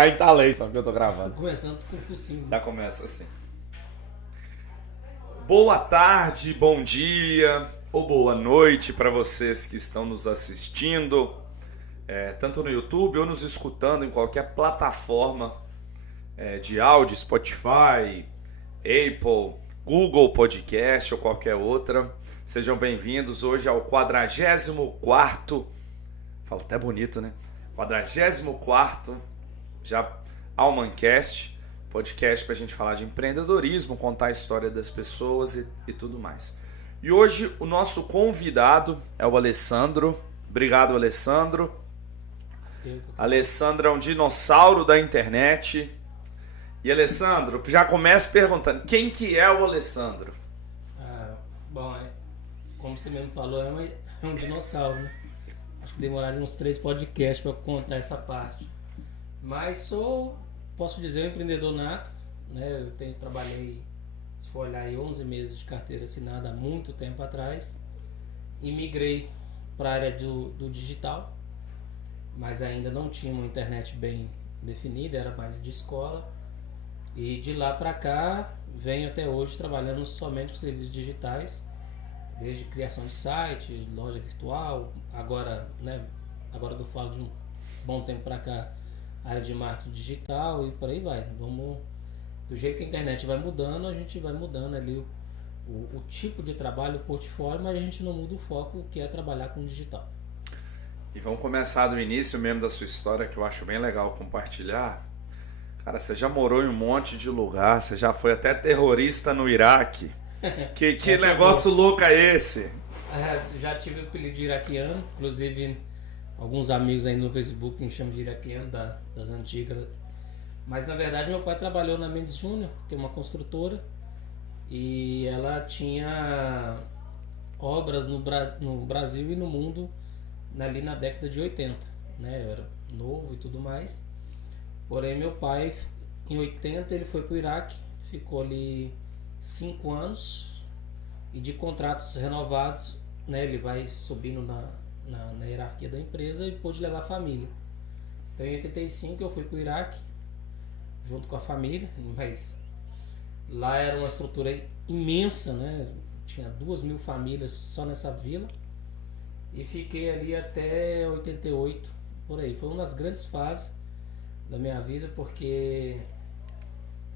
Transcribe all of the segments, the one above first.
Aí tá lei, só que eu tô gravando. Começando com tossindo. Já começa assim. Boa tarde, bom dia ou boa noite para vocês que estão nos assistindo, tanto no YouTube ou nos escutando em qualquer plataforma de áudio, Spotify, Apple, Google Podcast ou qualquer outra. Sejam bem-vindos hoje ao 44º, falo até bonito, né? 44º já Almancast, podcast para a gente falar de empreendedorismo, contar a história das pessoas e tudo mais. E hoje o nosso convidado é o Alessandro. Obrigado, Alessandro. Alessandro é um dinossauro da internet. E Alessandro, já começo perguntando, quem que é o Alessandro? Bom, como você mesmo falou, é um dinossauro, né? Acho que demoraram uns 3 podcasts para contar essa parte. Mas posso dizer, um empreendedor nato, né? Trabalhei, se for olhar aí, 11 meses de carteira assinada há muito tempo atrás. E migrei para a área do digital, mas ainda não tinha uma internet bem definida, era mais de escola. E de lá para cá, venho até hoje trabalhando somente com serviços digitais, desde criação de site, loja virtual, agora que eu falo de um bom tempo para cá, área de marketing digital e por aí vai. Do jeito que a internet vai mudando, a gente vai mudando ali o tipo de trabalho, o portfólio, mas a gente não muda o foco, que é trabalhar com digital. E vamos começar do início mesmo da sua história, que eu acho bem legal compartilhar. Cara, você já morou em um monte de lugar, você já foi até terrorista no Iraque. Que negócio louco é esse? Já tive o apelido de iraquiano, inclusive alguns amigos aí no Facebook me chamam de iraquiano, das antigas. Mas na verdade meu pai trabalhou na Mendes Júnior, que é uma construtora, e ela tinha obras no Brasil e no mundo ali na década de 80, né? Eu era novo e tudo mais. Porém, meu pai, em 80, ele foi para o Iraque, ficou ali 5 anos, e de contratos renovados, né, ele vai subindo na hierarquia da empresa e pôde levar a família. Então, em 85, eu fui para o Iraque, junto com a família, mas lá era uma estrutura imensa, né? Tinha 2.000 famílias só nessa vila, e fiquei ali até 88, por aí. Foi uma das grandes fases da minha vida, porque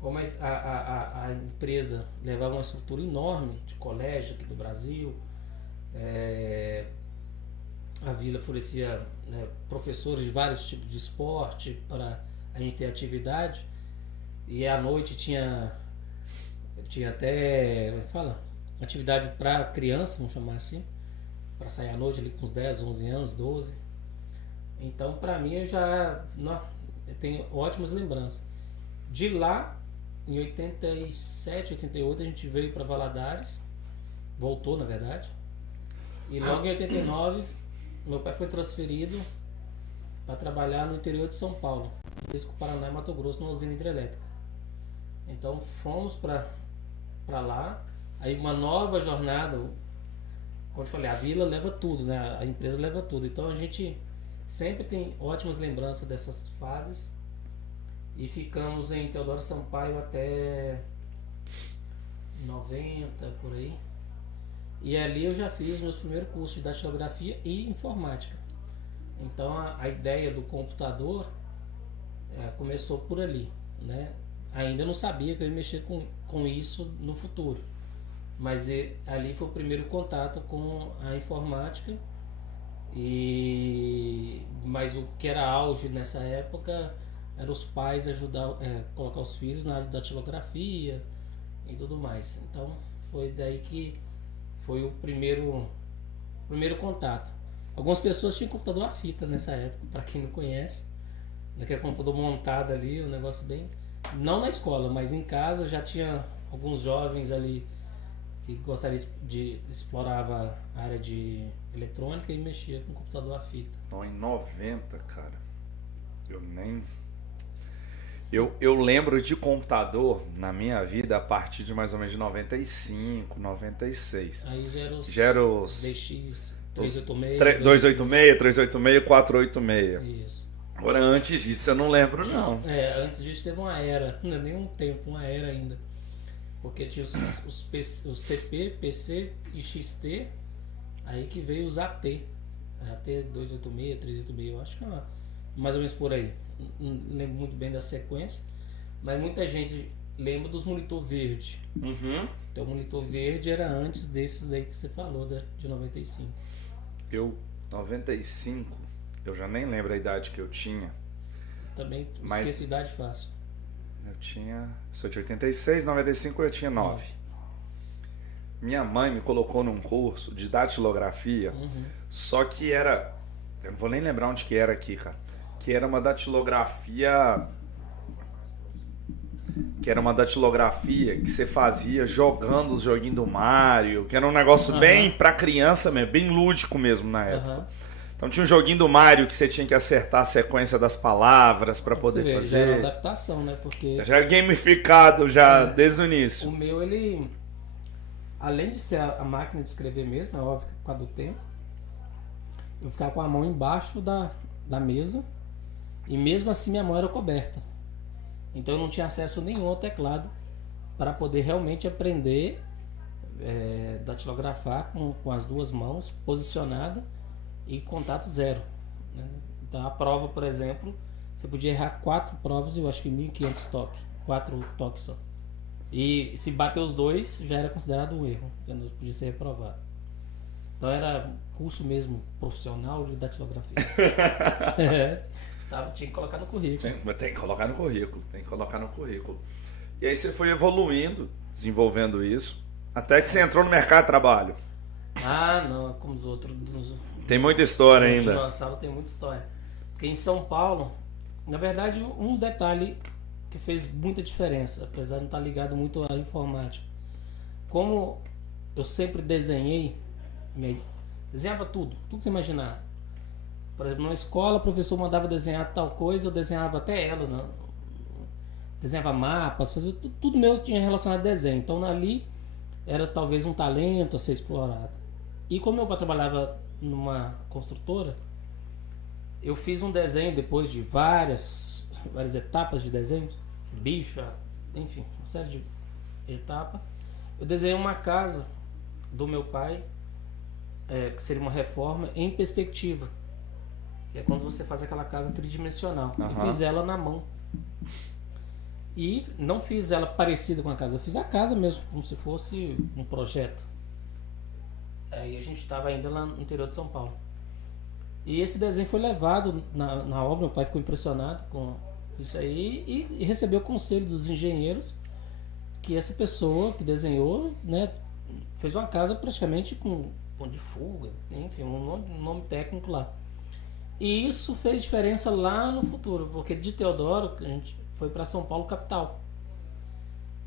como a empresa levava uma estrutura enorme de colégio aqui do Brasil, a vila oferecia, né, professores de vários tipos de esporte para a gente ter atividade, e à noite tinha até, como é que fala? Atividade para criança, vamos chamar assim, para sair à noite ali com uns 10, 11 anos, 12. Então, para mim, eu tenho ótimas lembranças. De lá, em 87, 88, a gente veio para Valadares, voltou na verdade, e logo em 89 meu pai foi transferido para trabalhar no interior de São Paulo, com Paraná e Mato Grosso, numa usina hidrelétrica. Então fomos para lá, aí uma nova jornada, como eu falei, a vila leva tudo, né? A empresa leva tudo, então a gente sempre tem ótimas lembranças dessas fases. E ficamos em Teodoro Sampaio até 90, por aí. E ali eu já fiz meus primeiros cursos de datilografia e informática. Então a ideia do computador começou por ali, né? Ainda não sabia que eu ia mexer com isso no futuro. Mas ali foi o primeiro contato com a informática. Mas o que era auge nessa época eram os pais ajudar, colocar os filhos na área da datilografia e tudo mais. Então foi daí que foi o primeiro contato. Algumas pessoas tinham computador a fita nessa época, para quem não conhece. Daquele computador montado ali, um negócio bem... Não na escola, mas em casa já tinha alguns jovens ali que gostariam de explorar a área de eletrônica e mexia com computador a fita. Não, em 90, cara, eu lembro de computador na minha vida a partir de mais ou menos de 95, 96. Aí já era os DX 386, 286, 386, 486. Isso. Agora, antes disso, eu não lembro, não. Antes disso teve uma era, não é nem um tempo, uma era ainda. Porque tinha os CP, PC e XT, aí que veio os AT. AT 286, 386, eu acho que é mais ou menos por aí. Não lembro muito bem da sequência, mas muita gente lembra dos monitor verde. Uhum. Então o monitor verde era antes desses aí que você falou, de 95. 95, eu já nem lembro a idade que eu tinha. Também Mas esqueço idade fácil. Sou de 86, 95 eu tinha 9. Minha mãe me colocou num curso de datilografia, só que era, eu não vou nem lembrar onde que era aqui, cara, que era uma datilografia que você fazia jogando os joguinhos do Mario, que era um negócio bem pra criança mesmo, bem lúdico mesmo na época. Então tinha um joguinho do Mario que você tinha que acertar a sequência das palavras pra poder fazer. Já era uma adaptação, né? Porque já era gamificado desde o início. O meu, ele, além de ser a máquina de escrever mesmo, é óbvio que por causa do tempo, eu ficava com a mão embaixo da mesa e mesmo assim minha mão era coberta. Então eu não tinha acesso nenhum ao teclado para poder realmente aprender datilografar com as duas mãos posicionada e contato zero, né? Então a prova, por exemplo, você podia errar 4 provas e eu acho que 1.500 toques, 4 toques só. E se bater os dois já era considerado um erro, entendeu? Podia ser reprovado. Então era curso mesmo profissional de datilografia. Tinha que colocar no currículo. Tem que colocar no currículo. E aí você foi evoluindo, desenvolvendo isso, até que você entrou no mercado de trabalho. Não, como os outros. Tem muita história ainda. Na sala tem muita história. Porque em São Paulo, na verdade, um detalhe que fez muita diferença, apesar de não estar ligado muito à informática. Como eu sempre desenhava tudo que você imaginar. Por exemplo, na escola o professor mandava desenhar tal coisa, eu desenhava até ela, né? Desenhava mapas, fazia tudo meu que tinha relacionado a desenho. Então ali era talvez um talento a ser explorado. E como meu pai trabalhava numa construtora, eu fiz um desenho depois de várias etapas de desenho, bicho, enfim, uma série de etapas. Eu desenhei uma casa do meu pai, que seria uma reforma em perspectiva, que é quando você faz aquela casa tridimensional. Eu fiz ela na mão. E não fiz ela parecida com a casa, eu fiz a casa mesmo, como se fosse um projeto. Aí a gente estava ainda lá no interior de São Paulo. E esse desenho foi levado na obra, meu pai ficou impressionado com isso aí e recebeu o conselho dos engenheiros que essa pessoa que desenhou, né, fez uma casa praticamente com ponto de fuga, enfim, um nome técnico lá. E isso fez diferença lá no futuro, porque de Teodoro a gente foi para São Paulo capital.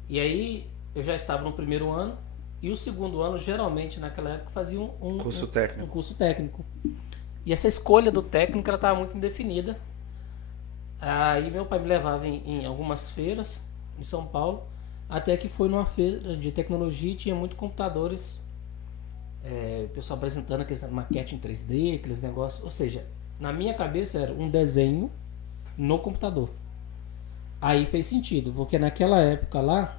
E aí eu já estava no primeiro ano. E o segundo ano, geralmente, naquela época, fazia um curso técnico. E essa escolha do técnico, ela estava muito indefinida. Aí meu pai me levava em algumas feiras em São Paulo, até que foi numa feira de tecnologia e tinha muitos computadores, o pessoal apresentando aqueles maquete em 3D, aqueles negócios. Ou seja, na minha cabeça era um desenho no computador. Aí fez sentido, porque naquela época lá,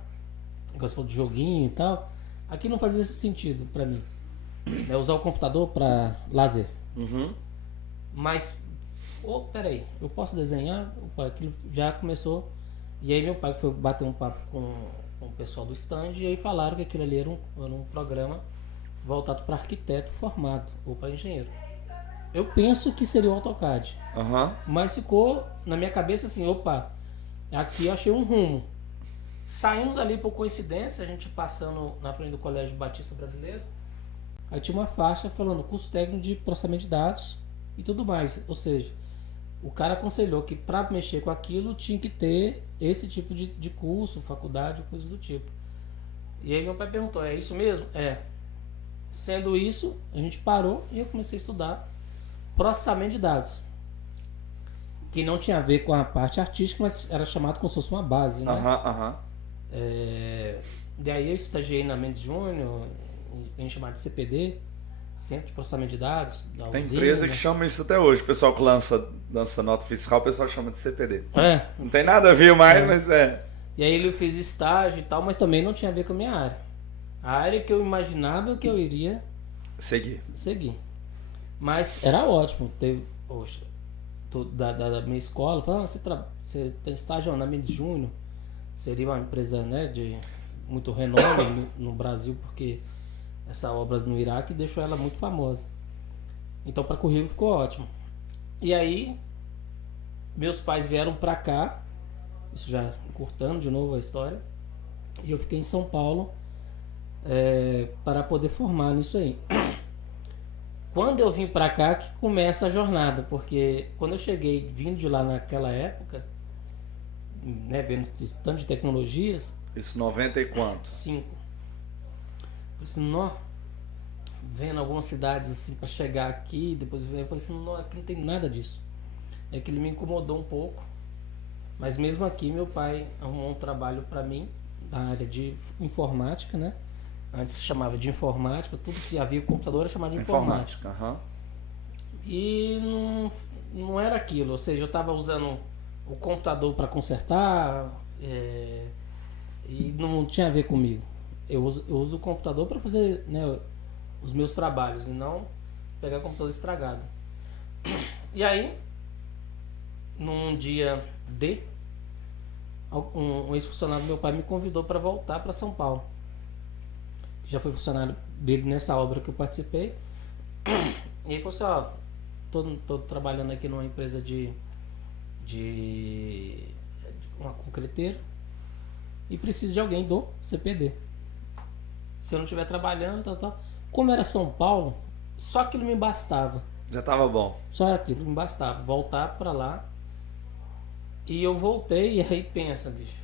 você falou de joguinho e tal, aqui não fazia esse sentido pra mim. Usar o computador pra lazer. Mas, peraí, eu posso desenhar? Opa, aquilo já começou. E aí meu pai foi bater um papo com o pessoal do stand e aí falaram que aquilo ali era um programa voltado para arquiteto formado ou para engenheiro. Eu penso que seria o AutoCAD. Mas ficou na minha cabeça assim, aqui eu achei um rumo. Saindo dali por coincidência, a gente passando na frente do Colégio Batista Brasileiro, aí tinha uma faixa falando curso técnico de processamento de dados e tudo mais. Ou seja, o cara aconselhou que para mexer com aquilo tinha que ter esse tipo de curso, faculdade, coisa do tipo. E aí meu pai perguntou, é isso mesmo? Sendo isso, a gente parou e eu comecei a estudar processamento de dados. Que não tinha a ver com a parte artística, mas era chamado como se fosse uma base, né? Daí eu estagiei na Mendes Júnior, a gente chamava de CPD, centro de processamento de dados. Da Tem usina, empresa né? que chama isso até hoje. O pessoal que lança nota fiscal, o pessoal chama de CPD. É. Não tem nada a ver mais, mas é. E aí eu fiz estágio e tal, mas também não tinha a ver com a minha área. A área que eu imaginava que eu iria Seguir. seguir. Mas era ótimo. Poxa, da minha escola, falava, você tem estágio na Mendes Júnior, seria uma empresa, né, de muito renome no Brasil, porque essa obra no Iraque deixou ela muito famosa. Então para currículo ficou ótimo. E aí meus pais vieram para cá, isso já encurtando de novo a história, e eu fiquei em São Paulo para poder formar nisso aí. Quando eu vim para cá que começa a jornada, porque quando eu cheguei vindo de lá naquela época, né, vendo esse tanto de tecnologias, Isso 90 e quanto? 5. Falei assim, vendo algumas cidades assim para chegar aqui, depois eu falei assim, não, aqui não tem nada disso. É que ele me incomodou um pouco, mas mesmo aqui meu pai arrumou um trabalho para mim na área de informática, né? Antes se chamava de informática, tudo que havia computador era chamado de informática. Aham. E não era aquilo, ou seja, eu estava usando o computador para consertar e não tinha a ver comigo. Eu uso o computador para fazer, né, os meus trabalhos e não pegar o computador estragado. E aí, num dia um ex-funcionário do meu pai me convidou para voltar para São Paulo. Já foi funcionário dele nessa obra que eu participei. E ele falou assim, tô trabalhando aqui numa empresa de uma concreteira e preciso de alguém do CPD. Se eu não estiver trabalhando, tal. Como era São Paulo, só aquilo me bastava. Já tava bom. Só aquilo me bastava. Voltar pra lá. E eu voltei e aí pensa, bicho.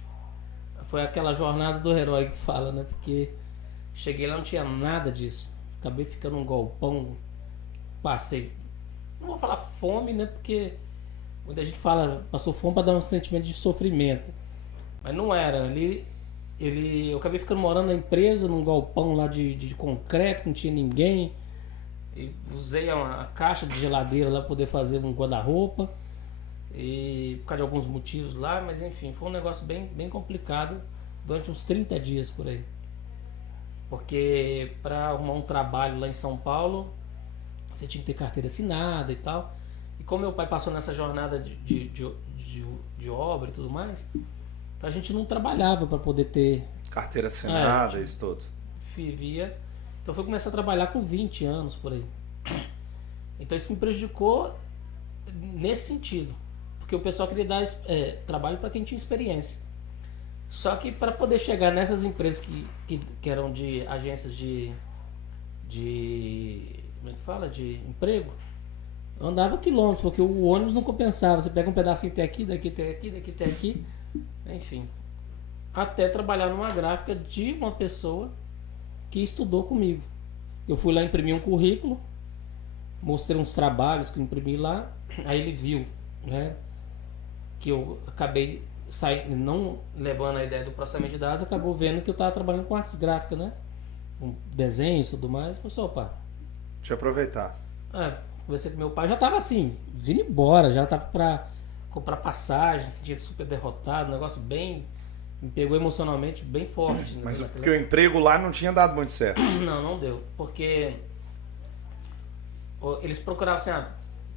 Foi aquela jornada do herói que fala, né? Porque cheguei lá, não tinha nada disso. Acabei ficando num galpão. Passei. Não vou falar fome, né? Porque muita gente fala, passou fome para dar um sentimento de sofrimento. Mas não era. Ali, eu acabei ficando morando na empresa, num galpão lá de concreto, que não tinha ninguém. E usei a caixa de geladeira lá para poder fazer um guarda-roupa. E por causa de alguns motivos lá, mas enfim, foi um negócio bem, bem complicado durante uns 30 dias por aí. Porque para arrumar um trabalho lá em São Paulo, você tinha que ter carteira assinada e tal. E como meu pai passou nessa jornada de obra e tudo mais, então a gente não trabalhava para poder ter Carteira assinada, isso tudo. vivia. Então foi começar a trabalhar com 20 anos por aí. Então isso me prejudicou nesse sentido. Porque o pessoal queria dar trabalho para quem tinha experiência. Só que para poder chegar nessas empresas que eram de agências de como é que fala? De emprego, eu andava quilômetros, porque o ônibus não compensava. Você pega um pedacinho até aqui, daqui até aqui, daqui até aqui. Enfim. Até trabalhar numa gráfica de uma pessoa que estudou comigo. Eu fui lá imprimir um currículo, mostrei uns trabalhos que eu imprimi lá, aí ele viu, né, que eu acabei não levando a ideia do processamento de dados, acabou vendo que eu estava trabalhando com artes gráficas, né, com desenhos e tudo mais. Falei assim, opa, Deixa eu aproveitar. Conversei com meu pai, já estava assim, vindo embora, já estava para comprar passagem, se sentia super derrotado, um negócio bem, me pegou emocionalmente bem forte. Né, Mas porque o emprego lá não tinha dado muito certo. Não deu, porque eles procuravam assim,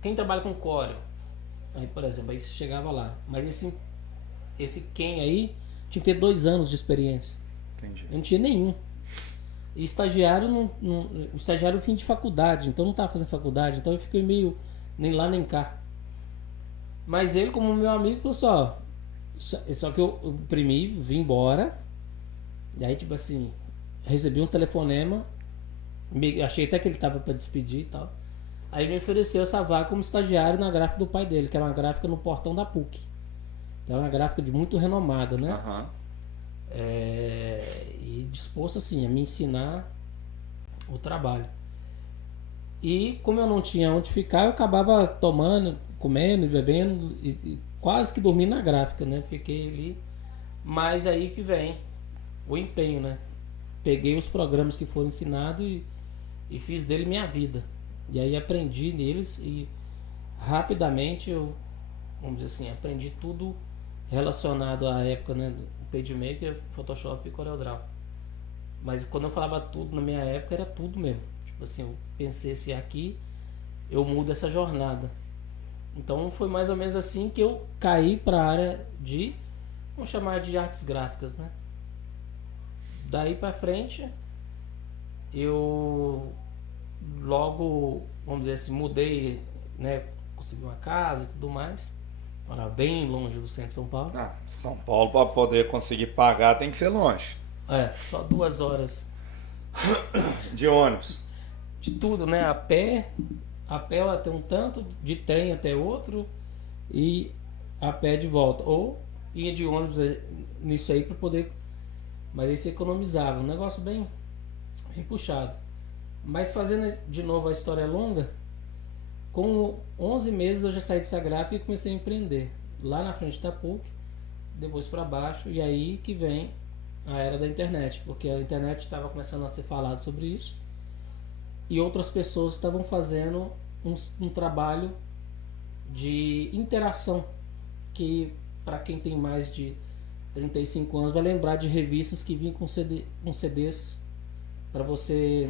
quem trabalha com Corel? Aí, por exemplo, aí você chegava lá, mas esse quem aí tinha que ter 2 anos de experiência. Entendi. Eu não tinha nenhum. E estagiário estagiário fim de faculdade, então não estava fazendo faculdade, então eu fiquei meio nem lá nem cá. Mas ele, como meu amigo, falou assim, só que eu imprimi, vim embora. E aí, tipo assim, recebi um telefonema, achei até que ele estava para despedir e tal. Aí me ofereceu essa vaga como estagiário na gráfica do pai dele, que era uma gráfica no portão da PUC. Que era uma gráfica de muito renomada, né? Aham. E disposto assim a me ensinar o trabalho. E como eu não tinha onde ficar, eu acabava tomando, comendo e bebendo e quase que dormi na gráfica, né? Fiquei ali. Mas aí que vem o empenho, né? Peguei os programas que foram ensinados e fiz dele minha vida. E aí aprendi neles e rapidamente eu, vamos dizer assim, aprendi tudo relacionado à época, né, do PageMaker, Photoshop e CorelDRAW. Mas quando eu falava tudo na minha época era tudo mesmo. Tipo assim, eu pensei se aqui eu mudo essa jornada. Então foi mais ou menos assim que eu caí para a área de, vamos chamar de artes gráficas, né? Daí para frente eu logo, vamos dizer assim, mudei, né? Consegui uma casa e tudo mais. Para bem longe do centro de São Paulo. São Paulo, para poder conseguir pagar, tem que ser longe. Só 2 horas. De ônibus. De tudo, né? A pé até um tanto, de trem até outro e a pé de volta. Ou ia de ônibus nisso aí para poder. Mas aí você economizava. Um negócio bem puxado. Mas fazendo de novo a história longa, com 11 meses eu já saí dessa gráfica e comecei a empreender. Lá na frente da PUC, depois para baixo, e aí que vem a era da internet, porque a internet estava começando a ser falado sobre isso e outras pessoas estavam fazendo um trabalho de interação que, para quem tem mais de 35 anos, vai lembrar de revistas que vinham com CDs para você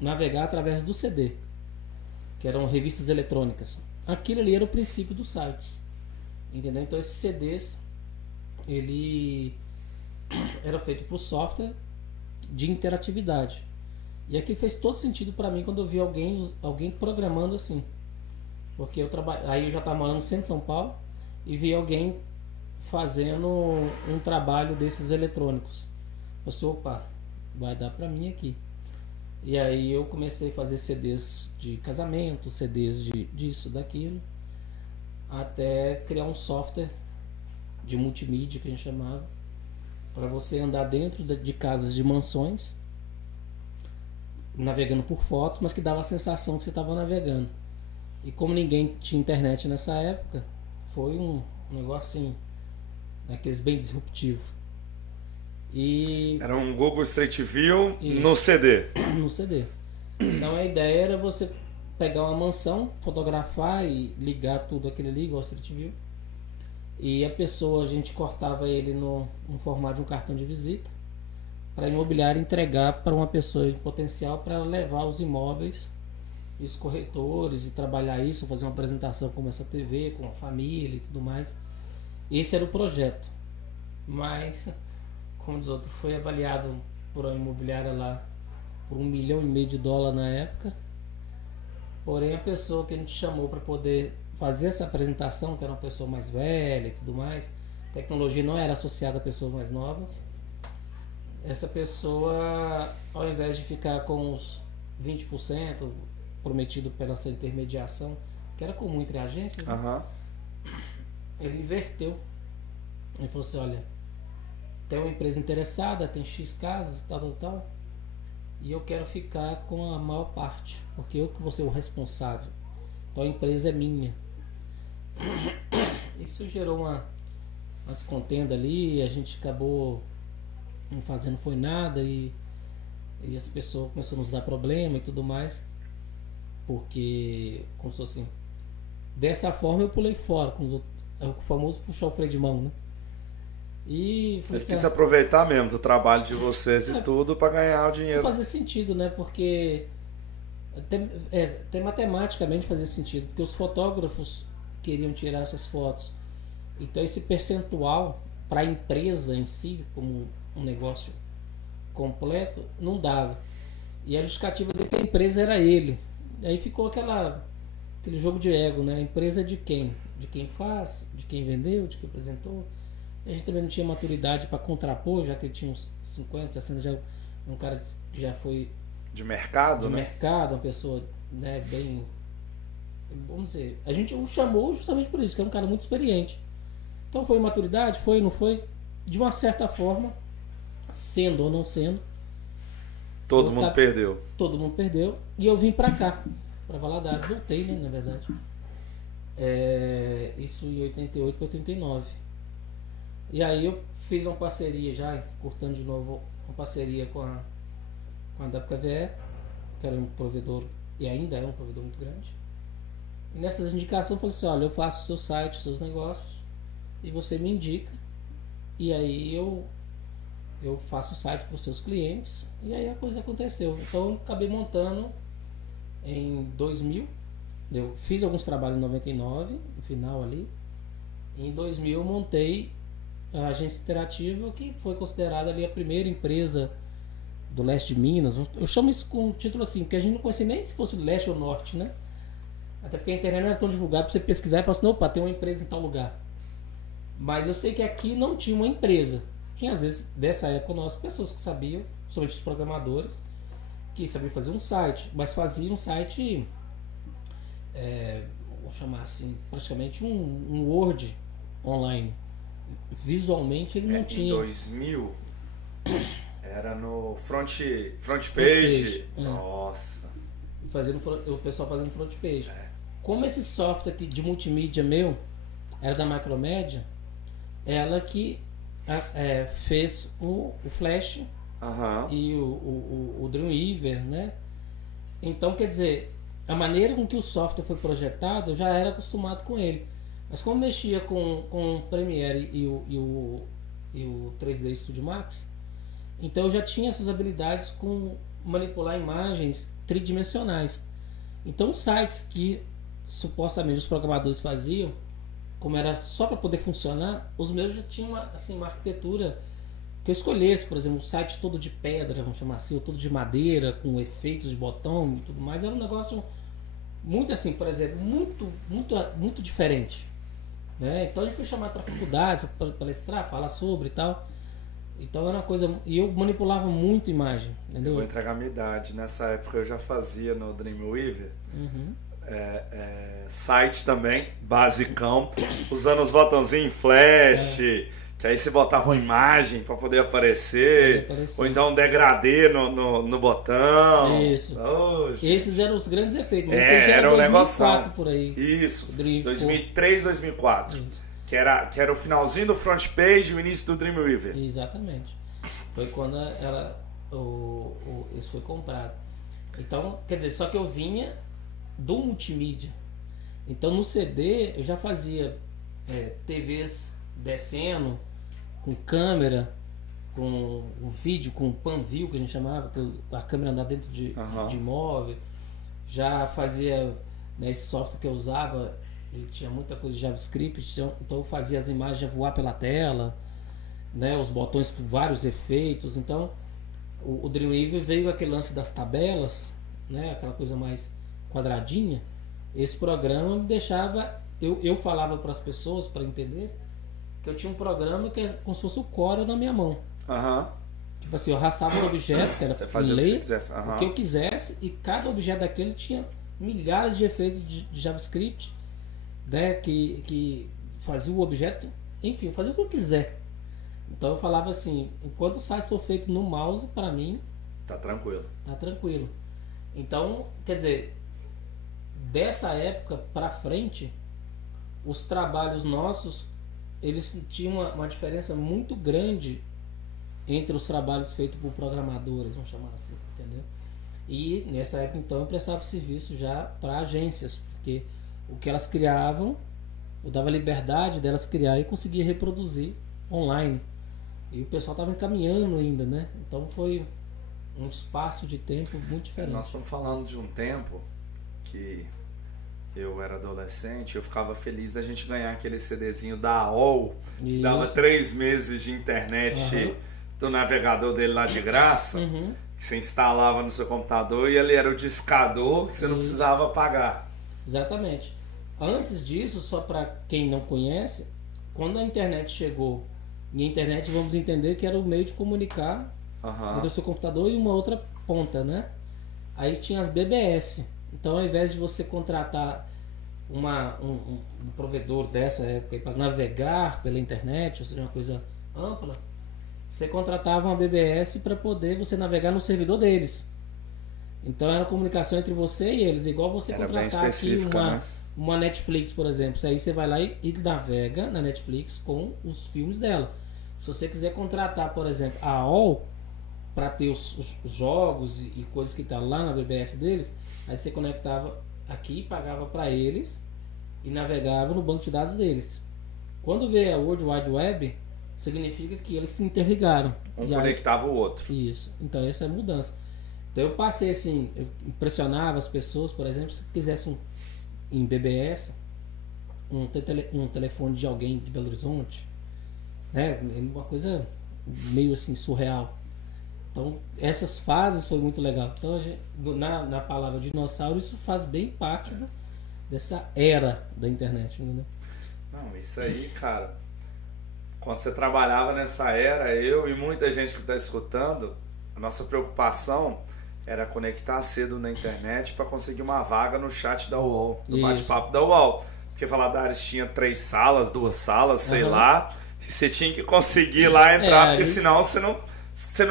navegar através do CD, que eram revistas eletrônicas. Aquilo ali era o princípio dos sites, entendeu? Então esses CDs ele era feito por software de interatividade. E aqui fez todo sentido para mim quando eu vi alguém programando assim. Porque aí eu já estava morando no centro de São Paulo e vi alguém fazendo um trabalho desses eletrônicos. Eu falei, opa, vai dar para mim aqui. E aí eu comecei a fazer CDs de casamento, CDs disso, daquilo, até criar um software de multimídia que a gente chamava, para você andar dentro de casas de mansões, navegando por fotos, mas que dava a sensação que você estava navegando. E como ninguém tinha internet nessa época, foi um negócio assim, daqueles bem disruptivo. E era um Google Street View isso, no CD. No CD. Então a ideia era você pegar uma mansão, fotografar e ligar tudo aquilo ali, igual Street View. E a pessoa, a gente cortava ele no formato de um cartão de visita para a imobiliária entregar para uma pessoa em potencial para levar os imóveis e os corretores e trabalhar isso, fazer uma apresentação como essa TV, com a família e tudo mais. Esse era o projeto. Mas, como diz outro, foi avaliado por uma imobiliária lá por $1,5 milhão na época. Porém, a pessoa que a gente chamou para poder fazer essa apresentação, que era uma pessoa mais velha e tudo mais, tecnologia não era associada a pessoas mais novas. Essa pessoa, ao invés de ficar com os 20% prometido pela essa intermediação, que era comum entre agências, né? Ele inverteu. Ele falou assim, olha, tem uma empresa interessada, tem X casas, tal, e eu quero ficar com a maior parte, porque eu que vou ser o responsável. Então a empresa é minha. Isso gerou uma descontenda ali, a gente acabou não fazendo foi nada e as pessoas começaram a nos dar problema e tudo mais, porque, como se fosse assim, dessa forma eu pulei fora, é o famoso puxar o freio de mão, né? E ele quis aproveitar mesmo do trabalho de vocês e tudo para ganhar o dinheiro. Não fazia sentido, né? Porque até matematicamente fazia sentido, porque os fotógrafos queriam tirar essas fotos. Então esse percentual para a empresa em si, como um negócio completo, não dava. E a justificativa de que a empresa era ele. Aí ficou aquele jogo de ego, né? A empresa é de quem? De quem faz, de quem vendeu, de quem apresentou. A gente também não tinha maturidade para contrapor, já que ele tinha uns 50, 60, já um cara que já foi de mercado, de né? mercado, uma pessoa, né, bem, vamos dizer, a gente o chamou justamente por isso, que é um cara muito experiente. Então foi maturidade, foi, não foi, de uma certa forma, sendo ou não sendo, todo mundo perdeu. Todo mundo perdeu. E eu vim pra cá, pra Valadares, voltei, né, na verdade. Isso em 88 para 89. E aí eu fiz uma parceria já, cortando de novo, uma parceria com a WKVE, que era um provedor, e ainda é um provedor muito grande. E nessas indicações eu falei assim, olha, eu faço o seu site, os seus negócios, e você me indica, e aí eu faço o site para os seus clientes, e aí a coisa aconteceu. Então eu acabei montando em 2000, eu fiz alguns trabalhos em 99, no final ali. Em 2000 eu montei a agência interativa, que foi considerada ali a primeira empresa do leste de Minas. Eu chamo isso com um título assim, porque a gente não conhecia nem se fosse leste ou norte, né? Até porque a internet não era tão divulgada para você pesquisar e falar assim, opa, tem uma empresa em tal lugar. Mas eu sei que aqui não tinha uma empresa. Tinha, às vezes, dessa época, nós, pessoas que sabiam, somente os programadores, que sabiam fazer um site, mas faziam um site, vamos chamar assim, praticamente um Word online. Visualmente ele não tinha. Em 2000 era no front page. Nossa. O pessoal fazendo front page. Como esse software aqui de multimídia meu era da Macromédia, ela que fez o Flash e o Dreamweaver, né? Então, quer dizer, a maneira com que o software foi projetado, eu já era acostumado com ele. Mas como mexia com o Premiere e o 3D Studio Max, então eu já tinha essas habilidades com manipular imagens tridimensionais. Então os sites que supostamente os programadores faziam, como era só para poder funcionar, os meus já tinham uma arquitetura que eu escolhesse, por exemplo, um site todo de pedra, vamos chamar assim, ou todo de madeira, com efeitos de botão e tudo mais, era um negócio muito assim, por exemplo, muito diferente. Né? Então a gente foi chamado para faculdade, para palestrar, falar sobre e tal. Então era uma coisa. E eu manipulava muito imagem. Entendeu? Eu vou entregar a minha idade. Nessa época eu já fazia no Dreamweaver. Site também, basicão, usando os botãozinhos flash, que aí você botava uma imagem para poder aparecer, ou então um degradê no botão. Isso. Esses eram os grandes efeitos. Era um negócio por aí. Isso, 2003, 2004. Que era o finalzinho do front page e o início do Dreamweaver. Exatamente. Foi quando isso foi comprado. Então, quer dizer, só que eu vinha do multimídia. Então no CD eu já fazia TVs descendo, com câmera, com um vídeo, com pan-view que a gente chamava, que a câmera andava dentro de imóvel. Já fazia, né, esse software que eu usava, ele tinha muita coisa de JavaScript, então eu fazia as imagens voar pela tela, né, os botões com vários efeitos. Então o Dreamweaver veio com aquele lance das tabelas, né, aquela coisa mais quadradinha. Esse programa me deixava, eu falava para as pessoas para entender que eu tinha um programa que é como se fosse o Corel na minha mão. Tipo assim, eu arrastava os objetos, que era você fazia o que eu quisesse, e cada objeto daquele tinha milhares de efeitos de JavaScript, né, que fazia o objeto, enfim, eu fazia o que eu quiser. Então eu falava assim, enquanto o site for feito no mouse, para mim tá tranquilo. Então, quer dizer, dessa época para frente, os trabalhos nossos, eles tinham uma diferença muito grande entre os trabalhos feitos por programadores, vamos chamar assim, entendeu? E nessa época então eu prestava serviço já para agências, porque o que elas criavam, eu dava liberdade delas criar e conseguia reproduzir online. E o pessoal estava encaminhando ainda, né? Então foi um espaço de tempo muito diferente. Nós estamos falando de um tempo que eu era adolescente, eu ficava feliz da gente ganhar aquele CDzinho da AOL, que dava 3 meses de internet do navegador dele lá de graça, que você instalava no seu computador e ele era o discador que você não precisava pagar. Exatamente. Antes disso, só para quem não conhece, quando a internet chegou, e a internet vamos entender que era o meio de comunicar entre o seu computador e uma outra ponta, né? Aí tinha as BBS. Então, ao invés de você contratar um provedor dessa época para navegar pela internet, ou seja, uma coisa ampla, você contratava uma BBS para poder você navegar no servidor deles. Então, era comunicação entre você e eles, igual você era contratar aqui uma Netflix, por exemplo. Aí você vai lá e navega na Netflix com os filmes dela. Se você quiser contratar, por exemplo, a AOL, para ter os jogos e coisas que tá lá na BBS deles, aí você conectava aqui, pagava para eles e navegava no banco de dados deles. Quando veio a World Wide Web, significa que eles se interligaram. Um conectava o outro. Isso. Então essa é a mudança. Então eu passei assim, eu impressionava as pessoas, por exemplo, se quisesse em BBS um telefone de alguém de Belo Horizonte, né? Uma coisa meio assim surreal. Então essas fases foi muito legal. Então na palavra dinossauro isso faz bem parte dessa era da internet, entendeu? Não, isso aí, cara, quando você trabalhava nessa era, eu e muita gente que está escutando, a nossa preocupação era conectar cedo na internet para conseguir uma vaga no chat da UOL, no bate-papo da UOL. Porque Valadares tinha 3 salas, 2 salas, sei lá, e você tinha que conseguir lá entrar, porque senão você não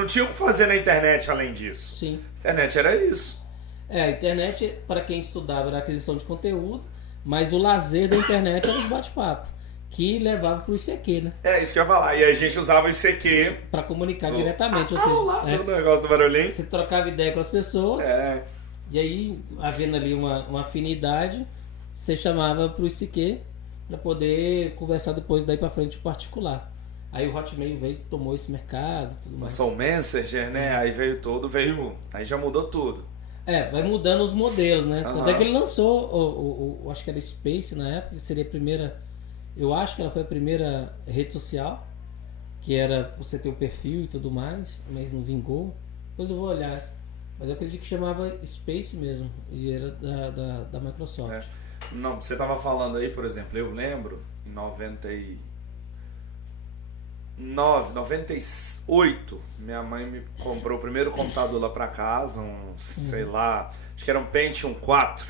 tinha o que fazer na internet além disso. Sim. A internet era isso. A internet, para quem estudava, era aquisição de conteúdo, mas o lazer da internet era os bate-papo, que levava pro ICQ, né? É isso que eu ia falar. E a gente usava o ICQ para comunicar diretamente, ou seja, do negócio do barulhinho. Você trocava ideia com as pessoas, e aí, havendo ali uma afinidade, você chamava pro ICQ para poder conversar depois daí para frente em particular. Aí o Hotmail veio, tomou esse mercado, tudo mais. Lançou o Messenger, né? Aí aí já mudou tudo. Vai mudando os modelos, né? Tanto é que ele lançou, acho que era Space na época, que seria a primeira, eu acho que ela foi a primeira rede social, que era você ter o perfil e tudo mais, mas não vingou. Depois eu vou olhar. Mas eu acredito que chamava Space mesmo, e era da Microsoft. Não, você tava falando aí, por exemplo, eu lembro, em 98, minha mãe me comprou o primeiro computador lá pra casa, sei lá, acho que era um Pentium 4.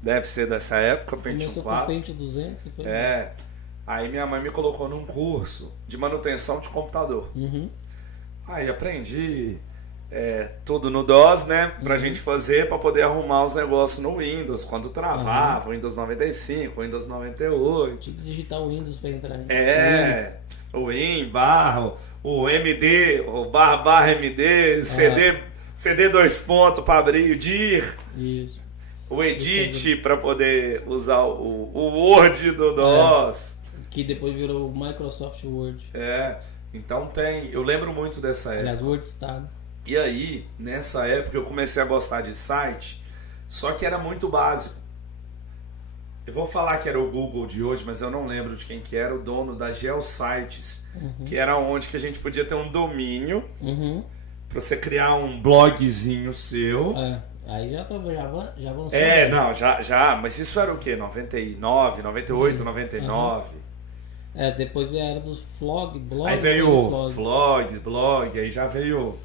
Deve ser dessa época, Pentium 4. Começou com o Pentium 200 e foi... Aí minha mãe me colocou num curso de manutenção de computador. Aí aprendi tudo no DOS, né? Pra gente fazer, pra poder arrumar os negócios no Windows, quando travava, Windows 95, Windows 98. Tinha que digitar o Windows pra entrar. O Win, o MD, o barra MD, CD 2 pontos para abrir o DIR. Isso. O Edit para poder usar o Word do DOS. Que depois virou o Microsoft Word. Então eu lembro muito dessa época. Aliás, Word está. E aí, nessa época eu comecei a gostar de site, só que era muito básico. Eu vou falar que era o Google de hoje, mas eu não lembro de quem que era o dono da Geosites, que era onde que a gente podia ter um domínio para você criar um blogzinho seu. Aí já avançou. Não, já, mas isso era o quê? 99, 98, 99. Depois era dos blog. Aí veio o blog, aí já veio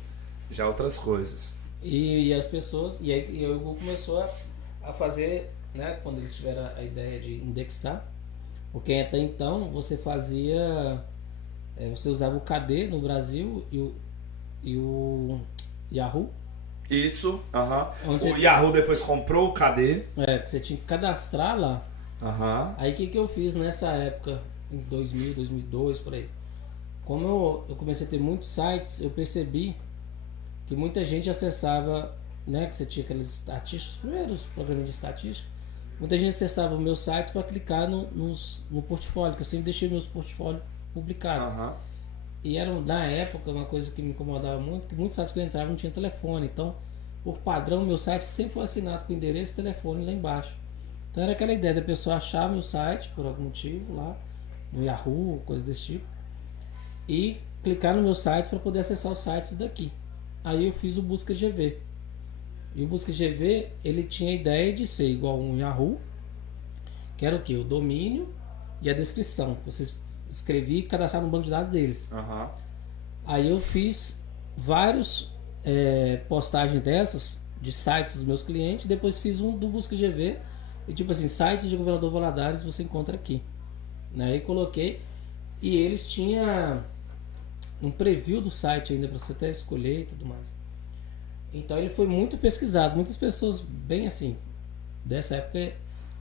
outras coisas. E as pessoas, e aí o Google começou a fazer, né, quando eles tiveram a ideia de indexar, porque até então você fazia, você usava o KD no Brasil e o Yahoo. Isso, o Yahoo depois comprou o KD. Que você tinha que cadastrar lá. Aí o que eu fiz nessa época, em 2000, 2002, por aí? Como eu comecei a ter muitos sites, eu percebi que muita gente acessava, né, que você tinha aqueles estatísticos, os primeiros programas de estatística, muita gente acessava o meu site para clicar no portfólio, que eu sempre deixei meus portfólios publicados. E era, na época, uma coisa que me incomodava muito, que muitos sites que eu entrava não tinha telefone, então, por padrão, meu site sempre foi assinado com endereço e telefone lá embaixo. Então era aquela ideia da pessoa achar meu site, por algum motivo, lá no Yahoo, coisa desse tipo, e clicar no meu site para poder acessar os sites daqui. Aí eu fiz o Busca GV. E o Busca GV, ele tinha a ideia de ser igual um Yahoo, que era o quê? O domínio e a descrição. Você escrevia e cadastrava no banco de dados deles. Aí eu fiz vários postagens dessas, de sites dos meus clientes, depois fiz um do Busca GV, e tipo assim, sites de Governador Valadares você encontra aqui. Aí coloquei, e eles tinham um preview do site ainda para você até escolher e tudo mais. Então ele foi muito pesquisado. Muitas pessoas bem assim dessa época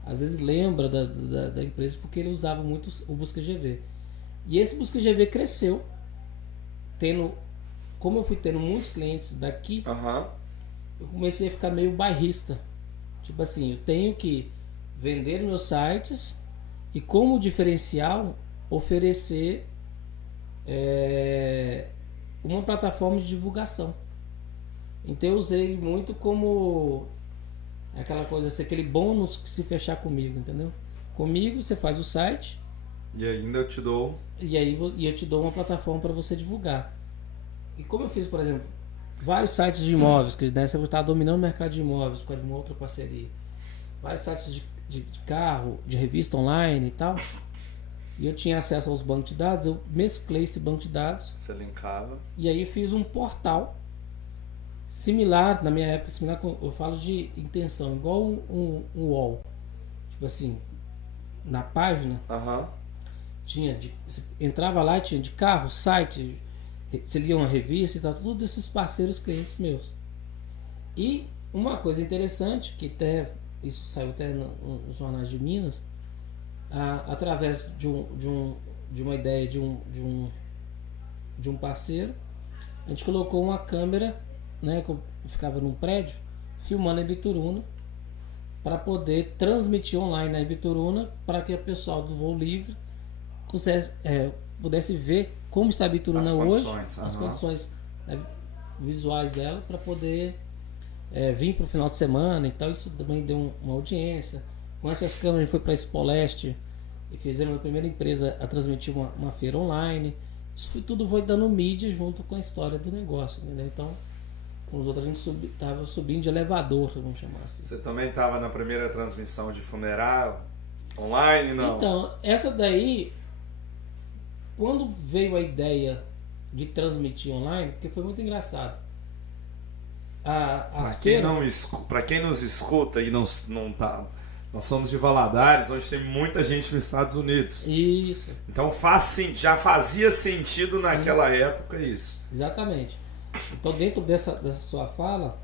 às vezes lembram da empresa porque ele usava muito o Busca GV. E esse Busca GV cresceu, tendo como eu fui tendo muitos clientes daqui, Aham. eu comecei a ficar meio bairrista. Tipo assim, eu tenho que vender meus sites e como diferencial oferecer uma plataforma de divulgação. Então eu usei muito como aquela coisa, assim, aquele bônus que se fechar comigo, entendeu? Comigo você faz o site E ainda eu te dou. e aí eu te dou uma plataforma para você divulgar. E como eu fiz, por exemplo, vários sites de imóveis, que nessa eu estava dominando o mercado de imóveis com uma outra parceria. Vários sites de carro, de revista online e tal. E eu tinha acesso aos bancos de dados, eu mesclei esse banco de dados Você linkava. e aí eu fiz um portal similar, na minha época, similar, eu falo de intenção, igual um UOL. Tipo assim, na página Aham. tinha você entrava lá e tinha de carro, site, você lia uma revista e tal, tudo esses parceiros clientes meus. E uma coisa interessante, que até isso saiu até nos jornais de Minas, através de uma ideia de um parceiro, a gente colocou uma câmera, né, que eu ficava num prédio, filmando a Ibituruna, para poder transmitir online na Ibituruna, para que o pessoal do Voo Livre pudesse ver como está a Ibituruna As hoje, condições, as aham. condições, né, visuais dela, para poder vir para o final de semana e tal. Isso também deu uma audiência. Com essas câmeras a gente foi para a Expo Leste e fizemos a primeira empresa a transmitir uma feira online. Isso tudo foi dando mídia junto com a história do negócio, entendeu? Então, com os outros a gente estava subindo de elevador, vamos chamar assim. Você também estava na primeira transmissão de funeral online, não? Então, essa daí, quando veio a ideia de transmitir online, porque foi muito engraçado. Para quem nos escuta e não tá, nós somos de Valadares, onde tem muita gente nos Estados Unidos. Isso, Então já fazia sentido naquela época isso. exatamente. Então, dentro dessa sua fala,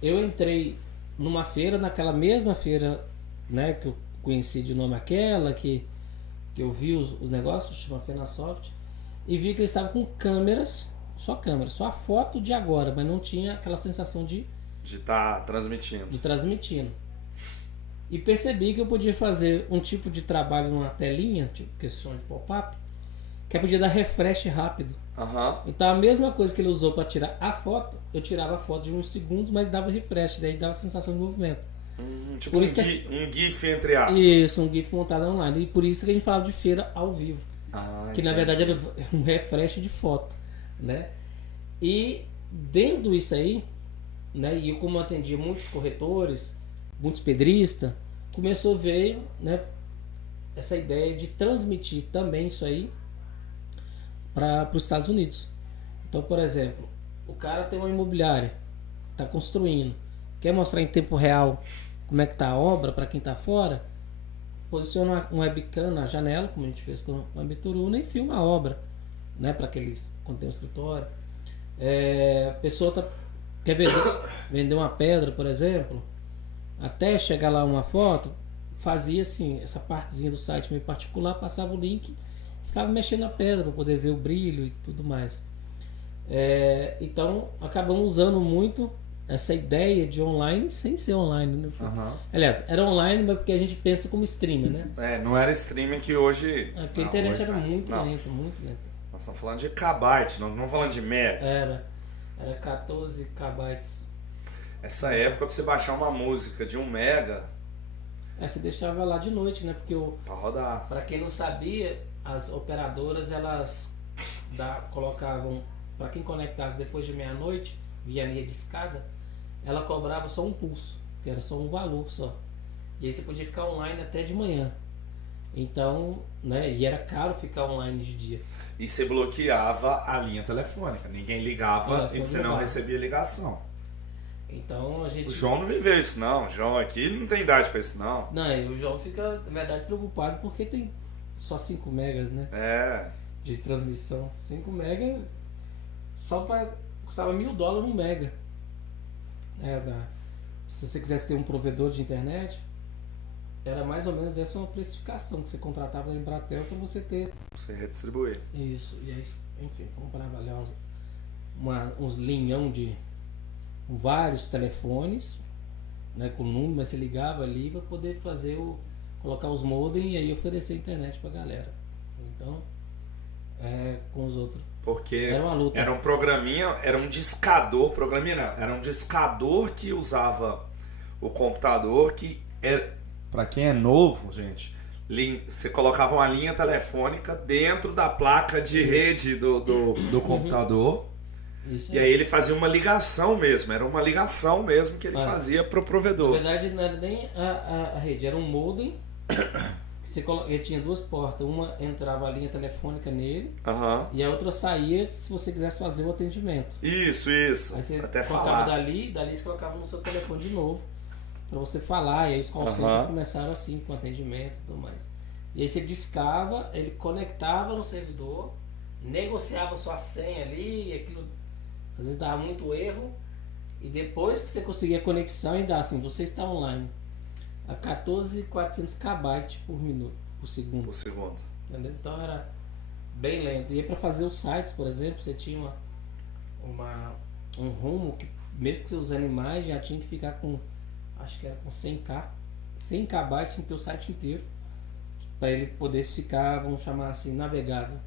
eu entrei numa feira, naquela mesma feira, né, que eu conheci de nome aquela, que eu vi os negócios, chama Fenasoft, e vi que eles estavam com câmeras, só a foto de agora, mas não tinha aquela sensação de estar transmitindo. transmitindo. E percebi que eu podia fazer um tipo de trabalho numa telinha, tipo questão de pop-up, que eu podia dar refresh rápido. Aham. Então a mesma coisa que ele usou para tirar a foto, eu tirava a foto de uns segundos, mas dava refresh, daí dava sensação de movimento. Tipo Por um, isso que um GIF entre aspas. Isso, um GIF montado online. E por isso que a gente falava de feira ao vivo. Que na verdade era um refresh de foto, né? E dentro disso aí, né? E eu, como atendia muitos corretores, muitos pedristas, começou a ver, né, essa ideia de transmitir também isso aí para os Estados Unidos. Então, por exemplo, o cara tem uma imobiliária, está construindo, quer mostrar em tempo real como é que está a obra para quem está fora, posiciona um webcam na janela, como a gente fez com a Ibituruna, e filma a obra, né, para aqueles quando tem um escritório. A pessoa quer vender uma pedra, por exemplo, até chegar lá uma foto, fazia assim, essa partezinha do site meio particular, passava o link, ficava mexendo na pedra para poder ver o brilho e tudo mais. Então acabamos usando muito essa ideia de online sem ser online, né? Uhum. Aliás, era online, mas porque a gente pensa como streamer, né? Não era streaming que hoje... Porque a internet era muito lenta, muito lenta. Nós estamos falando de kbyte, nós não estamos falando de mega. Era 14 KB. Essa época, pra você baixar uma música de 1 mega... Você deixava lá de noite, né? Porque pra rodar. Pra quem não sabia, as operadoras, elas colocavam, pra quem conectasse depois de meia-noite, via linha de escada, ela cobrava só um pulso, que era só um valor só. E aí você podia ficar online até de manhã. Então, né? E era caro ficar online de dia. E você bloqueava a linha telefônica. Ninguém ligava e você não recebia ligação. Então a gente... O João não viveu isso não. O João aqui não tem idade pra isso não. Não, e o João fica, na verdade, preocupado porque tem só 5 megas, né? De transmissão. 5 megas só para... Custava $1.000 um mega. Se você quisesse ter um provedor de internet, era mais ou menos essa uma precificação que você contratava na Embratel para você ter. Você redistribuir. Isso. E aí, enfim, comprava ali uns linhão de vários telefones, né, com número, mas você ligava ali para poder colocar os modem e aí oferecer internet pra galera. Então, com os outros. Porque era uma luta. Era um programinha, era um discador, era um discador que usava o computador, que era, para quem é novo, gente, você colocava uma linha telefônica dentro da placa de rede do computador. Isso e aí ele fazia uma ligação mesmo, era uma ligação mesmo que ele fazia pro provedor. Na verdade não era nem a rede, era um modem. Ele tinha duas portas, uma entrava a linha telefônica nele e a outra saía se você quisesse fazer o atendimento. Isso. Aí você até colocava falar. dali você colocava no seu telefone de novo para você falar, e aí os call centers começaram assim com atendimento e tudo mais. E aí você discava, ele conectava no servidor, negociava sua senha ali, e aquilo às vezes dava muito erro, e depois que você conseguia a conexão, ainda assim, você está online a 14.400 KB por segundo. Por segundo. Entendeu? Então era bem lento. E aí para fazer os sites, por exemplo, você tinha um rumo que, mesmo que você usando imagem, já tinha que ficar com, acho que era com 100k, 100 KB tinha que ter o site inteiro, para ele poder ficar, vamos chamar assim, navegável.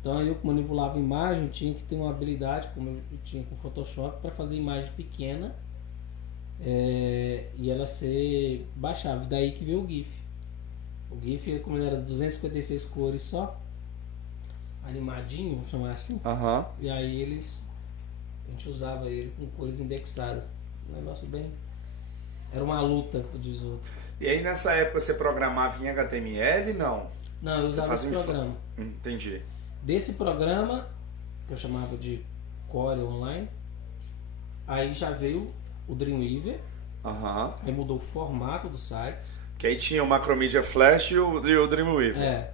Então eu que manipulava imagem tinha que ter uma habilidade, como eu tinha com Photoshop, para fazer imagem pequena e ela ser baixável. Daí que veio o GIF. O GIF, como ele era 256 cores só, animadinho, vamos chamar assim. E aí a gente usava ele com cores indexadas. Um negócio bem... Era uma luta, diz o outro. E aí nessa época você programava em HTML, não? Não, eu usava esse programa. Entendi. Desse programa, que eu chamava de Core Online, aí já veio o Dreamweaver, aí mudou o formato dos sites. Que aí tinha o Macromedia Flash e o Dreamweaver.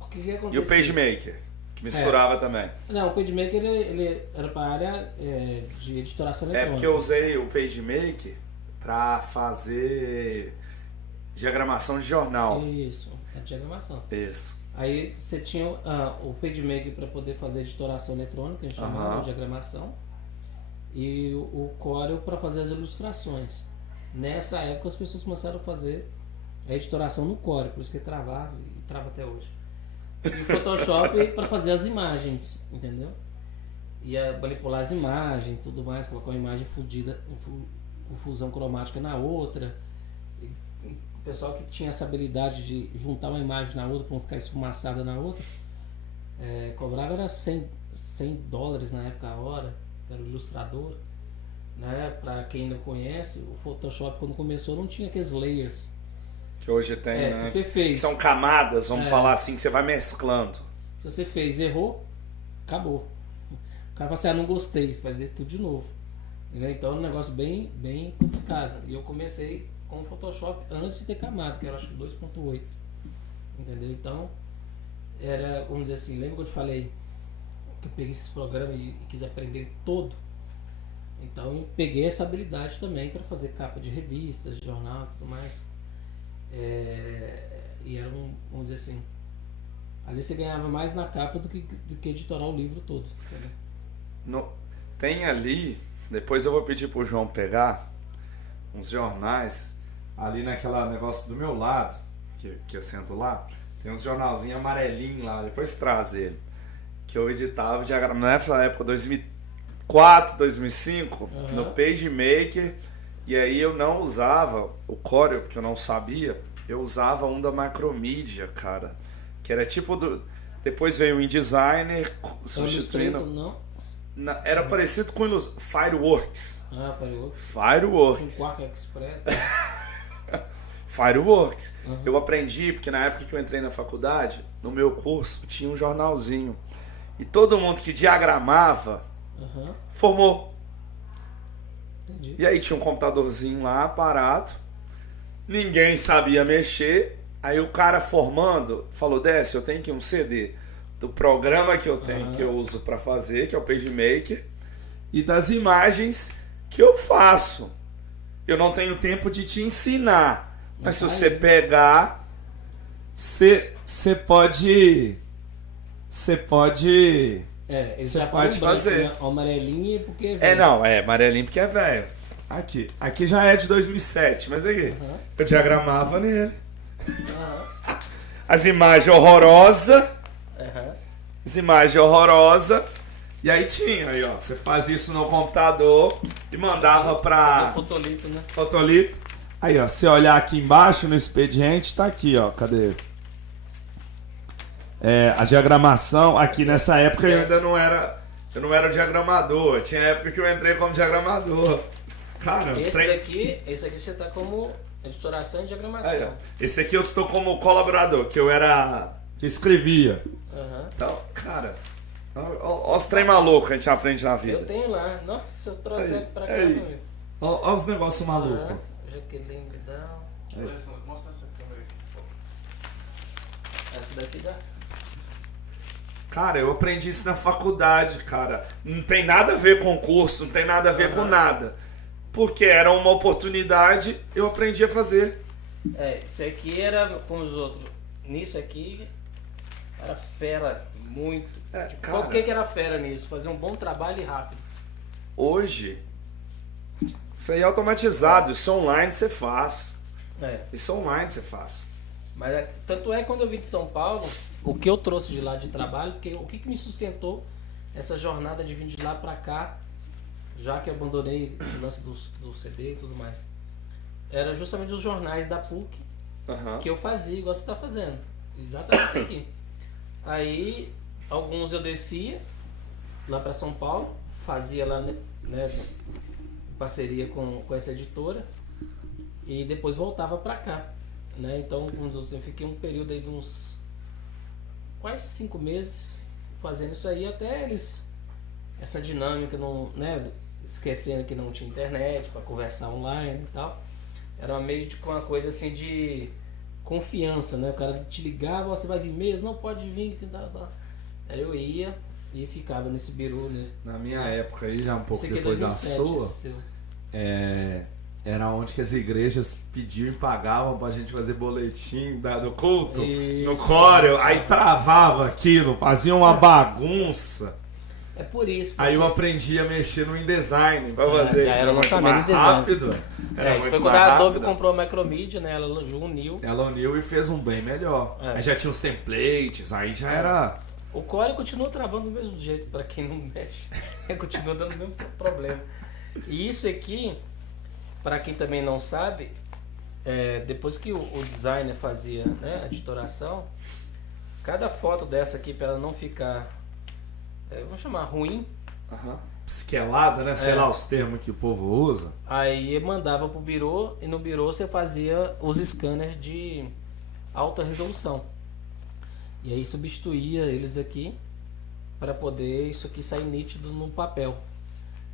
Porque o que aconteceu? E o PageMaker, que misturava também. Não, o PageMaker ele era para a área de editoração eletrônica. Porque eu usei o PageMaker para fazer diagramação de jornal. Isso, diagramação. Isso. Aí você tinha o PageMaker para poder fazer editoração eletrônica, a gente chamava de diagramação, e o Corel para fazer as ilustrações. Nessa época as pessoas começaram a fazer a editoração no Corel, por isso que ele travava e trava até hoje. E o Photoshop para fazer as imagens, entendeu? Ia manipular as imagens e tudo mais, colocar uma imagem fundida, com fusão cromática na outra. O pessoal que tinha essa habilidade de juntar uma imagem na outra para não ficar esfumaçada na outra, cobrava era $100 na época a hora, era o ilustrador, né? Para quem não conhece, o Photoshop quando começou não tinha aqueles layers que hoje tem, né? Se você fez, são camadas, vamos falar assim, que você vai mesclando. Se você fez, errou, acabou. O cara fala assim, não gostei, fazer tudo de novo. Então é um negócio bem, bem complicado. E eu comecei com o Photoshop antes de ter camada, que era acho que 2.8. Entendeu? Então, era, vamos dizer assim, lembra que eu te falei que eu peguei esses programas e quis aprender todo? Então eu peguei essa habilidade também para fazer capa de revistas, de jornal e tudo mais. E era vamos dizer assim, às vezes você ganhava mais na capa do que editorar o livro todo. Tem ali, depois eu vou pedir pro João pegar uns jornais ali naquela negócio do meu lado, que eu sento lá, tem uns jornalzinhos amarelinhos lá, depois traz ele, que eu editava na época 2004, 2005, no PageMaker, e aí eu não usava o Corel, porque eu não sabia, eu usava um da Macromedia, cara, que era tipo depois veio o InDesigner substituindo... Não? Era parecido com o Fireworks. Fireworks. Com Quark Express. Fireworks. Eu aprendi, porque na época que eu entrei na faculdade, no meu curso tinha um jornalzinho. E todo mundo que diagramava formou. Entendi. E aí tinha um computadorzinho lá parado. Ninguém sabia mexer. Aí o cara formando falou, Décio, eu tenho aqui um CD do programa que eu tenho, que eu uso para fazer, que é o PageMaker, e das imagens que eu faço. Eu não tenho tempo de te ensinar, Mas se você pegar, você pode... Você pode... Eles Você já pode falam fazer. branco, né? O amarelinho é porque... amarelinho porque é velho. Aqui já é de 2007, mas aí, eu diagramava nele. As imagens horrorosas. As imagens horrorosas. E aí tinha, aí ó, você fazia isso no computador e mandava pra... Fotolito, né? Fotolito. Aí ó, se olhar aqui embaixo no expediente, tá aqui ó, cadê? A diagramação, aqui nessa época eu ainda não era diagramador. Tinha época que eu entrei como diagramador. Cara, esse aqui você tá como editoração e diagramação. Aí, ó, esse aqui eu estou como colaborador, que eu escrevia. Então, cara, olha os trem malucos que a gente aprende na vida. Eu tenho lá. Nossa, se eu trouxer pra cá, olha os negócios malucos. Jaqueline Vidal. Mostra essa câmera aqui. Essa daqui dá. Cara, eu aprendi isso na faculdade, cara. Não tem nada a ver com curso, não tem nada a ver com nada. Porque era uma oportunidade, eu aprendi a fazer. Isso aqui era como os outros. Nisso aqui, era fera, muito. Cara, Por que era fera nisso? Fazer um bom trabalho e rápido. Hoje, isso aí é automatizado, isso online você faz. Isso online você faz. Mas tanto é quando eu vim de São Paulo, o que eu trouxe de lá de trabalho, porque o que me sustentou essa jornada de vir de lá pra cá, já que eu abandonei esse lance do CD e tudo mais, era justamente os jornais da PUC que eu fazia, igual você tá fazendo. Exatamente isso aqui. Aí, alguns eu descia lá pra São Paulo, fazia lá, né, em parceria com essa editora, e depois voltava pra cá. Né? Então, eu fiquei um período aí de uns quase 5 meses fazendo isso aí, até essa dinâmica, não, né? Esquecendo que não tinha internet para conversar online e tal. Era meio de uma coisa assim de confiança, né? O cara te ligava, você vai vir mesmo? Não, pode vir. Aí eu ia e ficava nesse biru. Né? Na minha época aí, já um pouco depois 2007, da sua, era onde que as igrejas pediam e pagavam pra gente fazer boletim do culto, no Corel, aí travava aquilo, fazia uma bagunça. É por isso. Aí eu aprendi a mexer no InDesign pra fazer. Já era muito mais rápido. Isso foi quando a Adobe comprou a Macromedia, né? Ela uniu. Ela uniu e fez um bem melhor. Aí já tinha os templates, aí já era... O Corel continua travando do mesmo jeito, pra quem não mexe. Continua dando o mesmo problema. E isso aqui... Para quem também não sabe, depois que o designer fazia, né, a editoração, cada foto dessa aqui, para ela não ficar, vou chamar ruim, esquelada, né? Sei lá os termos que o povo usa. Aí mandava pro birô e no birô você fazia os scanners de alta resolução. E aí substituía eles aqui para poder isso aqui sair nítido no papel.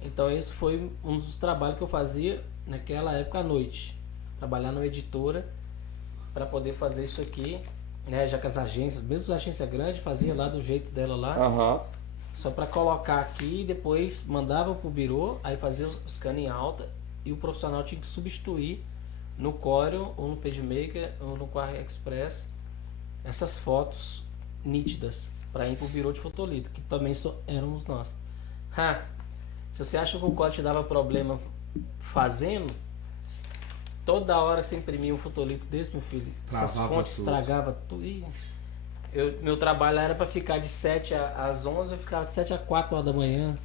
Então esse foi um dos trabalhos que eu fazia naquela época à noite, trabalhar numa editora para poder fazer isso aqui, né? Já que as agências, mesmo a agência grande, fazia lá do jeito dela lá, só para colocar aqui e depois mandava pro birô, aí fazia o scan em alta e o profissional tinha que substituir no Corel ou no PageMaker ou no Quark Express essas fotos nítidas para ir pro birô de fotolito, que também éramos nós. Se você acha que o Corel te dava problema fazendo, toda hora que você imprimia um fotolito desse, meu filho, essas fontes estragava tudo. Meu trabalho era para ficar de 7 às 11, eu ficava de 7 a 4 horas da manhã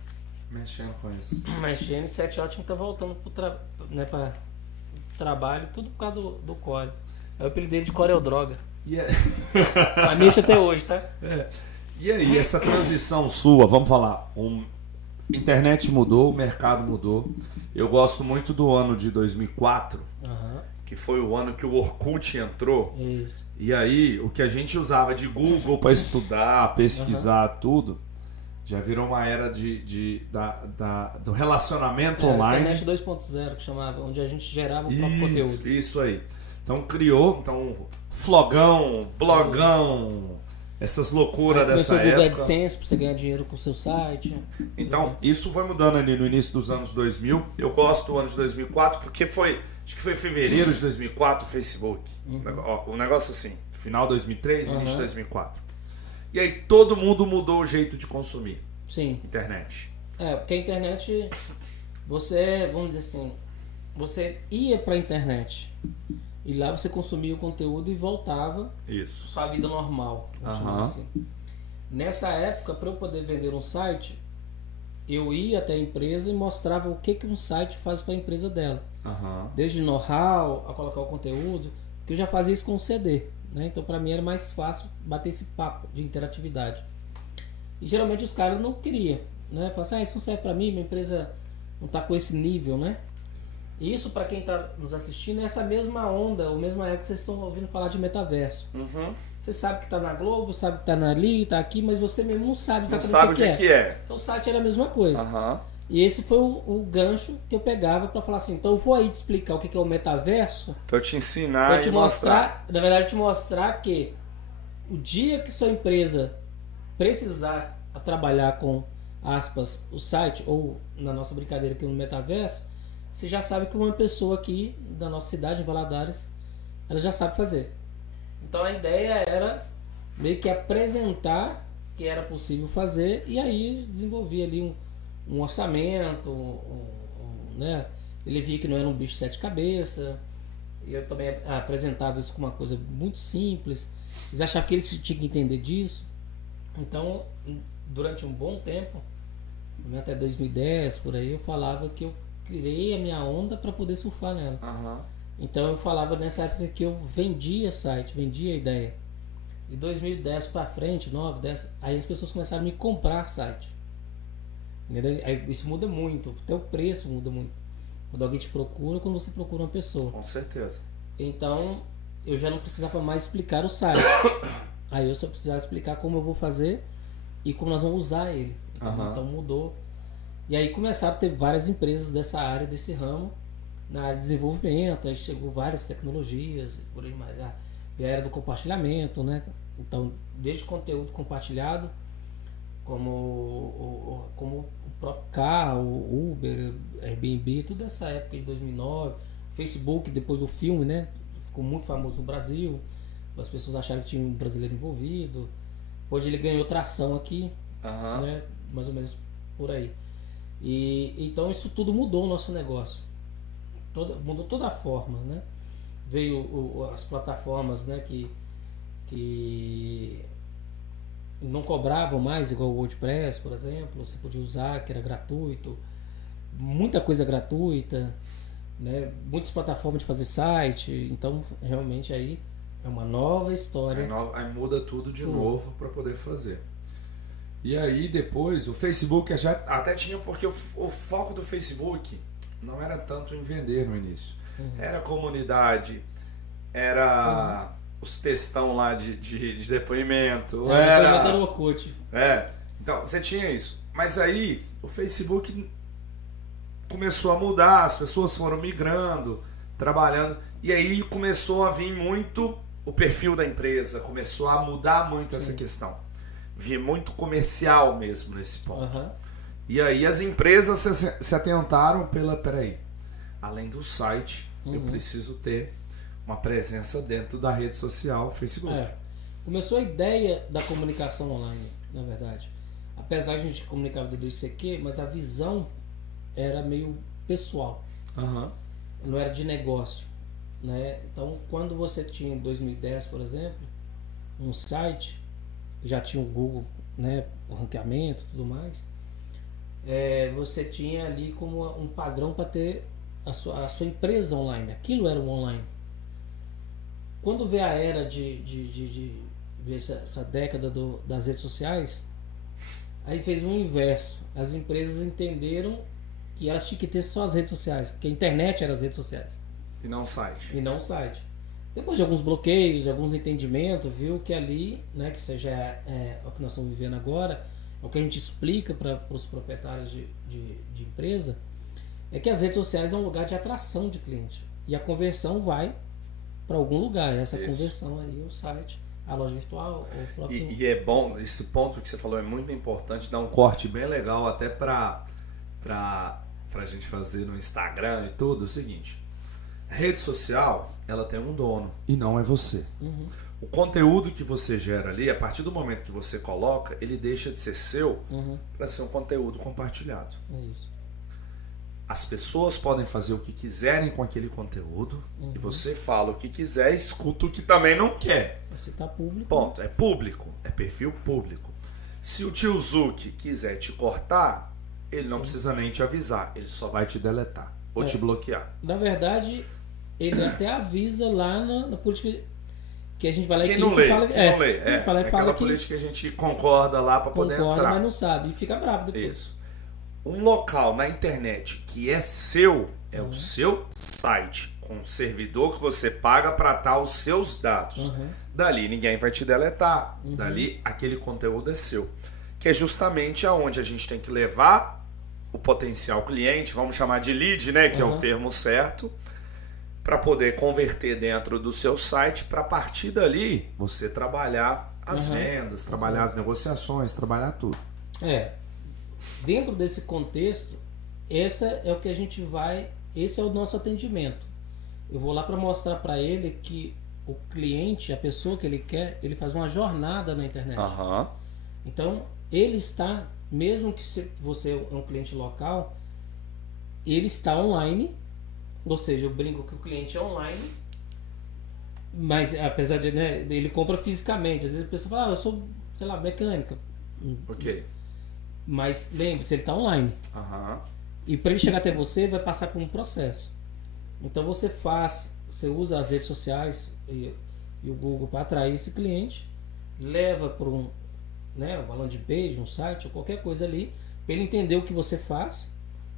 mexendo com isso. Mexendo, e 7 horas tinha que estar voltando para trabalho, tudo por causa do Corel. Aí eu apelidei de Corel Droga. Mas mexe até hoje, tá? E aí, essa transição sua, vamos falar, internet mudou, o mercado mudou. Eu gosto muito do ano de 2004, que foi o ano que o Orkut entrou. Isso. E aí, o que a gente usava de Google para estudar, pesquisar, tudo, já virou uma era do relacionamento online. Internet 2.0 que chamava, onde a gente gerava o próprio conteúdo. Isso aí. Então flogão, blogão, essas loucuras dessa época. Google AdSense para você ganhar dinheiro com o seu site. Então, isso foi mudando ali no início dos anos 2000. Eu gosto do ano de 2004 porque foi Acho que foi em fevereiro de 2004 o Facebook. Um negócio assim, final de 2003, início de 2004. E aí todo mundo mudou o jeito de consumir. Sim. Internet. Porque a internet, você, vamos dizer assim, você ia pra internet e lá você consumia o conteúdo e voltava Isso. sua vida normal. Assim. Nessa época, para eu poder vender um site, eu ia até a empresa e mostrava o que um site faz para a empresa dela. Desde know-how, a colocar o conteúdo, que eu já fazia isso com o CD. Né? Então, para mim era mais fácil bater esse papo de interatividade. E geralmente os caras não queriam. Né? Falavam assim, isso não serve para mim, minha empresa não está com esse nível, né? E isso, para quem está nos assistindo, é essa mesma onda, ou mesma época que vocês estão ouvindo falar de metaverso. Você sabe que está na Globo, sabe que está ali, está aqui, mas você mesmo não sabe exatamente o que é. Então o site era a mesma coisa. E esse foi o gancho que eu pegava para falar assim, então eu vou aí te explicar o que é o metaverso. Para eu te ensinar e mostrar. Na verdade, te mostrar que o dia que sua empresa precisar trabalhar com, aspas, o site, ou na nossa brincadeira aqui no metaverso, você já sabe que uma pessoa aqui da nossa cidade, em Valadares, ela já sabe fazer. Então a ideia era meio que apresentar que era possível fazer e aí desenvolvia ali um orçamento, né? Ele via que não era um bicho de 7 cabeças, e eu também apresentava isso como uma coisa muito simples. Eles achavam que eles tinham que entender disso. Então, durante um bom tempo, até 2010, por aí, eu falava que eu criei a minha onda para poder surfar nela. Então eu falava nessa época que eu vendia site, vendia ideia. De 2010 para frente, 9, 10, aí as pessoas começaram a me comprar site. Entendeu? Aí isso muda muito, até o preço muda muito. Quando alguém te procura, quando você procura uma pessoa. Com certeza. Então eu já não precisava mais explicar o site. Aí eu só precisava explicar como eu vou fazer e como nós vamos usar ele. Então mudou. E aí começaram a ter várias empresas dessa área, desse ramo, na área de desenvolvimento, aí chegou várias tecnologias, por aí mais. A era do compartilhamento, né? Então, desde conteúdo compartilhado, como o próprio carro, o Uber, Airbnb, tudo essa época de 2009, Facebook, depois do filme, né? Ficou muito famoso no Brasil, as pessoas acharam que tinha um brasileiro envolvido. Hoje ele ganhou tração aqui, né? Mais ou menos por aí. E então isso tudo mudou o nosso negócio, mudou toda a forma, né? Veio as plataformas, né, que não cobravam mais, igual o WordPress, por exemplo, você podia usar, que era gratuito, muita coisa gratuita, né? Muitas plataformas de fazer site, então realmente aí é uma nova história. Aí muda tudo de novo para poder fazer. E aí depois o Facebook já até tinha, porque o foco do Facebook não era tanto em vender no início. Era comunidade, era os textão lá de depoimento. Era o Orkut. Então você tinha isso. Mas aí o Facebook começou a mudar, as pessoas foram migrando, trabalhando. E aí começou a vir muito o perfil da empresa, começou a mudar muito essa questão. Vi muito comercial mesmo nesse ponto. E aí as empresas se atentaram peraí, além do site, eu preciso ter uma presença dentro da rede social Facebook. Começou a ideia da comunicação online, na verdade. Apesar de a gente comunicar do ICQ, mas a visão era meio pessoal. Não era de negócio, né? Então, quando você tinha em 2010, por exemplo, um site, já tinha o Google, né, o ranqueamento e tudo mais, você tinha ali como um padrão para ter a sua empresa online. Aquilo era o online. Quando veio a era de essa década das redes sociais, aí fez o inverso. As empresas entenderam que elas tinham que ter só as redes sociais, que a internet era as redes sociais. E não o site. Depois de alguns bloqueios, de alguns entendimentos, viu que ali, né, que seja o que nós estamos vivendo agora, o que a gente explica para os proprietários de empresa, é que as redes sociais é um lugar de atração de cliente. E a conversão vai para algum lugar. Essa conversão aí, o site, a loja virtual, o próprio... E é bom, esse ponto que você falou é muito importante, dá um corte bem legal até pra gente fazer no Instagram e tudo. É o seguinte, Rede social, ela tem um dono e não é você. Uhum. O conteúdo que você gera ali, a partir do momento que você coloca, ele deixa de ser seu para ser um conteúdo compartilhado. É isso. As pessoas podem fazer o que quiserem com aquele conteúdo e você fala o que quiser, escuta o que também não quer. Você tá público. Ponto. É público. É perfil público. Se o tio Zuki quiser te cortar, ele não precisa nem te avisar. Ele só vai te deletar ou te bloquear. Na verdade, ele até avisa lá na política que a gente vai lá Quem e não lê, fala, quem não lê. Quem fala, É aquela política que a gente concorda lá para poder concorda, entrar. mas não sabe. E fica bravo depois. Isso. Um local na internet que é seu, é o seu site, com um servidor que você paga para estar os seus dados. Dali ninguém vai te deletar. Dali aquele conteúdo é seu. Que é justamente aonde a gente tem que levar o potencial cliente, vamos chamar de lead, né, que é o termo certo, para poder converter dentro do seu site, para a partir dali você trabalhar as vendas, trabalhar as negociações, trabalhar tudo. Dentro desse contexto, essa é o que a gente vai, esse é o nosso atendimento. Eu vou lá para mostrar para ele que o cliente, a pessoa que ele quer, ele faz uma jornada na internet. Então, ele está, mesmo que você é um cliente local, ele está online, ou seja, eu brinco que o cliente é online, mas apesar de, né, ele compra fisicamente. Às vezes a pessoa fala, eu sou, sei lá, mecânica. Ok. Mas lembre-se, ele está online. E para ele chegar até você, vai passar por um processo. Então você usa as redes sociais e o Google para atrair esse cliente, leva para uma landing page, um site ou qualquer coisa ali, para ele entender o que você faz,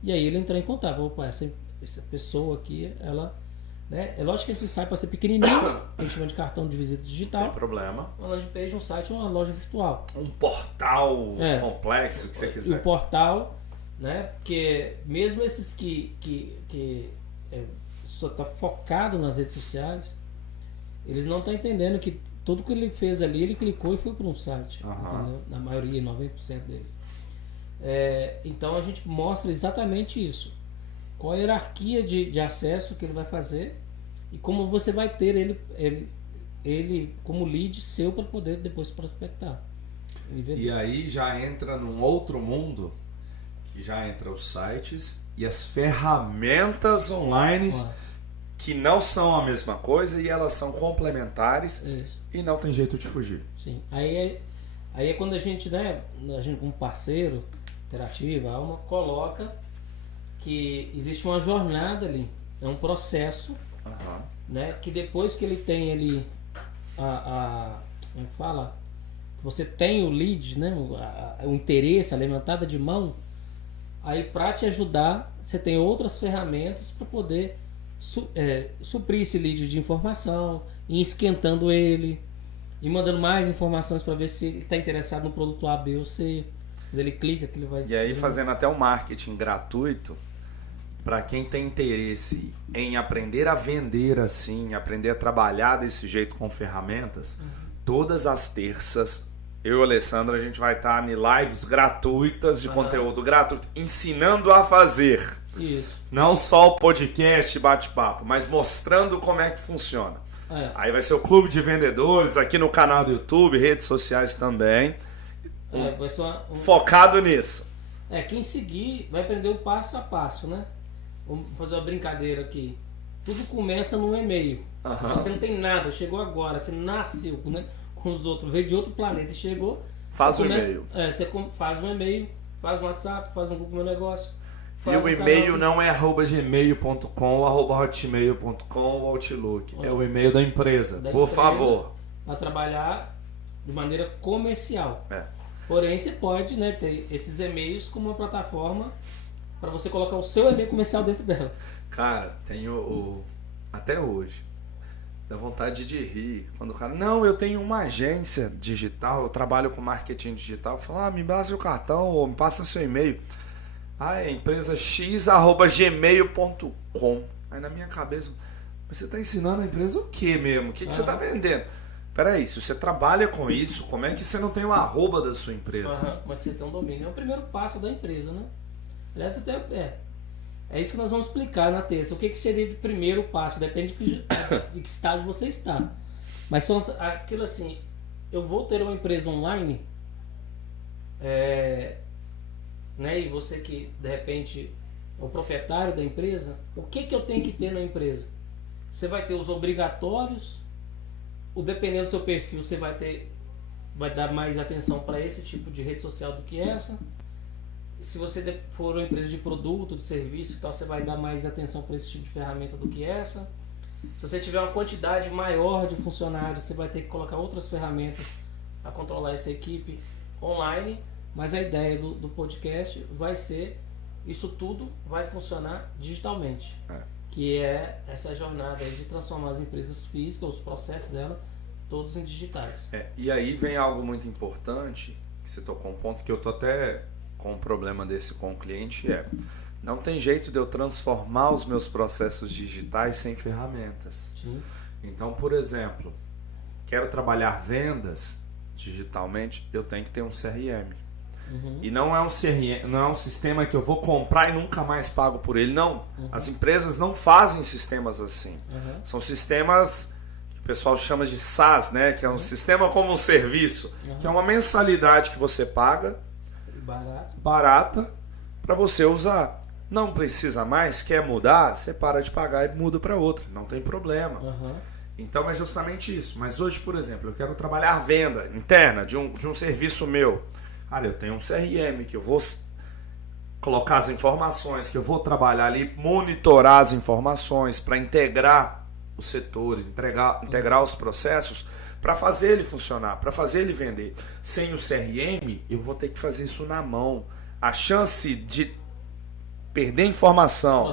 e aí ele entrar em contato. Opa, essa pessoa aqui, ela... Né? É lógico que esse site pode ser pequenininho, a gente chama de cartão de visita digital. Sem problema. Uma landing page, um site, uma loja virtual. Um portal complexo, o que você quiser. Um portal, né? Porque mesmo esses que só tá focado nas redes sociais, eles não estão entendendo que tudo que ele fez ali, ele clicou e foi para um site. Entendeu? Na maioria, 90% deles. Então a gente mostra exatamente isso. Qual a hierarquia de acesso que ele vai fazer e como você vai ter ele como lead seu para poder depois prospectar. E aí já entra num outro mundo, que já entra os sites e as ferramentas online que não são a mesma coisa e elas são complementares. Isso. E não tem jeito de fugir. Sim. Aí é quando a gente, né, como parceiro interativo, a Alma coloca que existe uma jornada ali, é um processo, né, que depois que ele tem ali como é que fala? Você tem o lead, né, o interesse, a levantada de mão, aí para te ajudar, você tem outras ferramentas para poder suprir esse lead de informação, ir esquentando ele, e mandando mais informações para ver se ele está interessado no produto A, B ou C. Quando ele clica, que ele vai... E aí fazendo até um marketing gratuito, para quem tem interesse em aprender a vender assim, aprender a trabalhar desse jeito com ferramentas, todas as terças, eu e a Alessandra, a gente vai estar em lives gratuitas de conteúdo gratuito, ensinando a fazer. Isso. Não só o podcast bate-papo, mas mostrando como é que funciona. Aí vai ser o Clube de Vendedores, aqui no canal do YouTube, redes sociais também. Vai ser focado nisso. Quem seguir vai aprender o passo a passo, né? Vamos fazer uma brincadeira aqui. Tudo começa num e-mail. Se você não tem nada, chegou agora, você nasceu, né, com os outros, veio de outro planeta e chegou. Faz um e-mail. Você faz um e-mail, faz um WhatsApp, faz um Google Meu Negócio. E o e-mail não é @gmail.com, @hotmail.com ou Outlook. É o e-mail da empresa. Por favor. Para trabalhar de maneira comercial. Porém, você pode, né, ter esses e-mails como uma plataforma para você colocar o seu e-mail comercial dentro dela. Cara, tem até hoje, dá vontade de rir. Quando o cara, não, eu tenho uma agência digital, eu trabalho com marketing digital. Fala, me passa o cartão ou me passa seu e-mail. É empresa x@gmail.com. Aí na minha cabeça, você está ensinando a empresa o que mesmo? O que você está vendendo? Peraí, se você trabalha com isso, como é que você não tem o arroba da sua empresa? Mas você tem um domínio. É o primeiro passo da empresa, né? Aliás, até É isso que nós vamos explicar na terça. O que seria o primeiro passo? Depende de que estágio você está. Mas são aquilo assim, eu vou ter uma empresa online, né? E você que de repente é o proprietário da empresa, o que eu tenho que ter na empresa? Você vai ter os obrigatórios, dependendo do seu perfil, você vai dar mais atenção para esse tipo de rede social do que essa. Se você for uma empresa de produto, de serviço e tal, você vai dar mais atenção para esse tipo de ferramenta do que essa. Se você tiver uma quantidade maior de funcionários, você vai ter que colocar outras ferramentas para controlar essa equipe online. Mas a ideia do podcast vai ser, isso tudo vai funcionar digitalmente. Que é essa jornada aí de transformar as empresas físicas, os processos dela, todos em digitais. E aí vem algo muito importante, que você tocou um ponto que eu tô até com um problema desse com o cliente, não tem jeito de eu transformar os meus processos digitais sem ferramentas. Sim. Então, por exemplo, quero trabalhar vendas digitalmente, eu tenho que ter um CRM. E não é um CRM, não é um sistema que eu vou comprar e nunca mais pago por ele. Não. As empresas não fazem sistemas assim. São sistemas que o pessoal chama de SaaS, né? Que é um sistema como um serviço, que é uma mensalidade que você paga, barata, para você usar. Não precisa mais, quer mudar, você para de pagar e muda para outra. Não tem problema. Então é justamente isso. Mas hoje, por exemplo, eu quero trabalhar venda interna de um serviço meu. Cara, eu tenho um CRM que eu vou colocar as informações, que eu vou trabalhar ali, monitorar as informações para integrar os setores, integrar os processos para fazer ele funcionar, para fazer ele vender. Sem o CRM, eu vou ter que fazer isso na mão. A chance de perder informação,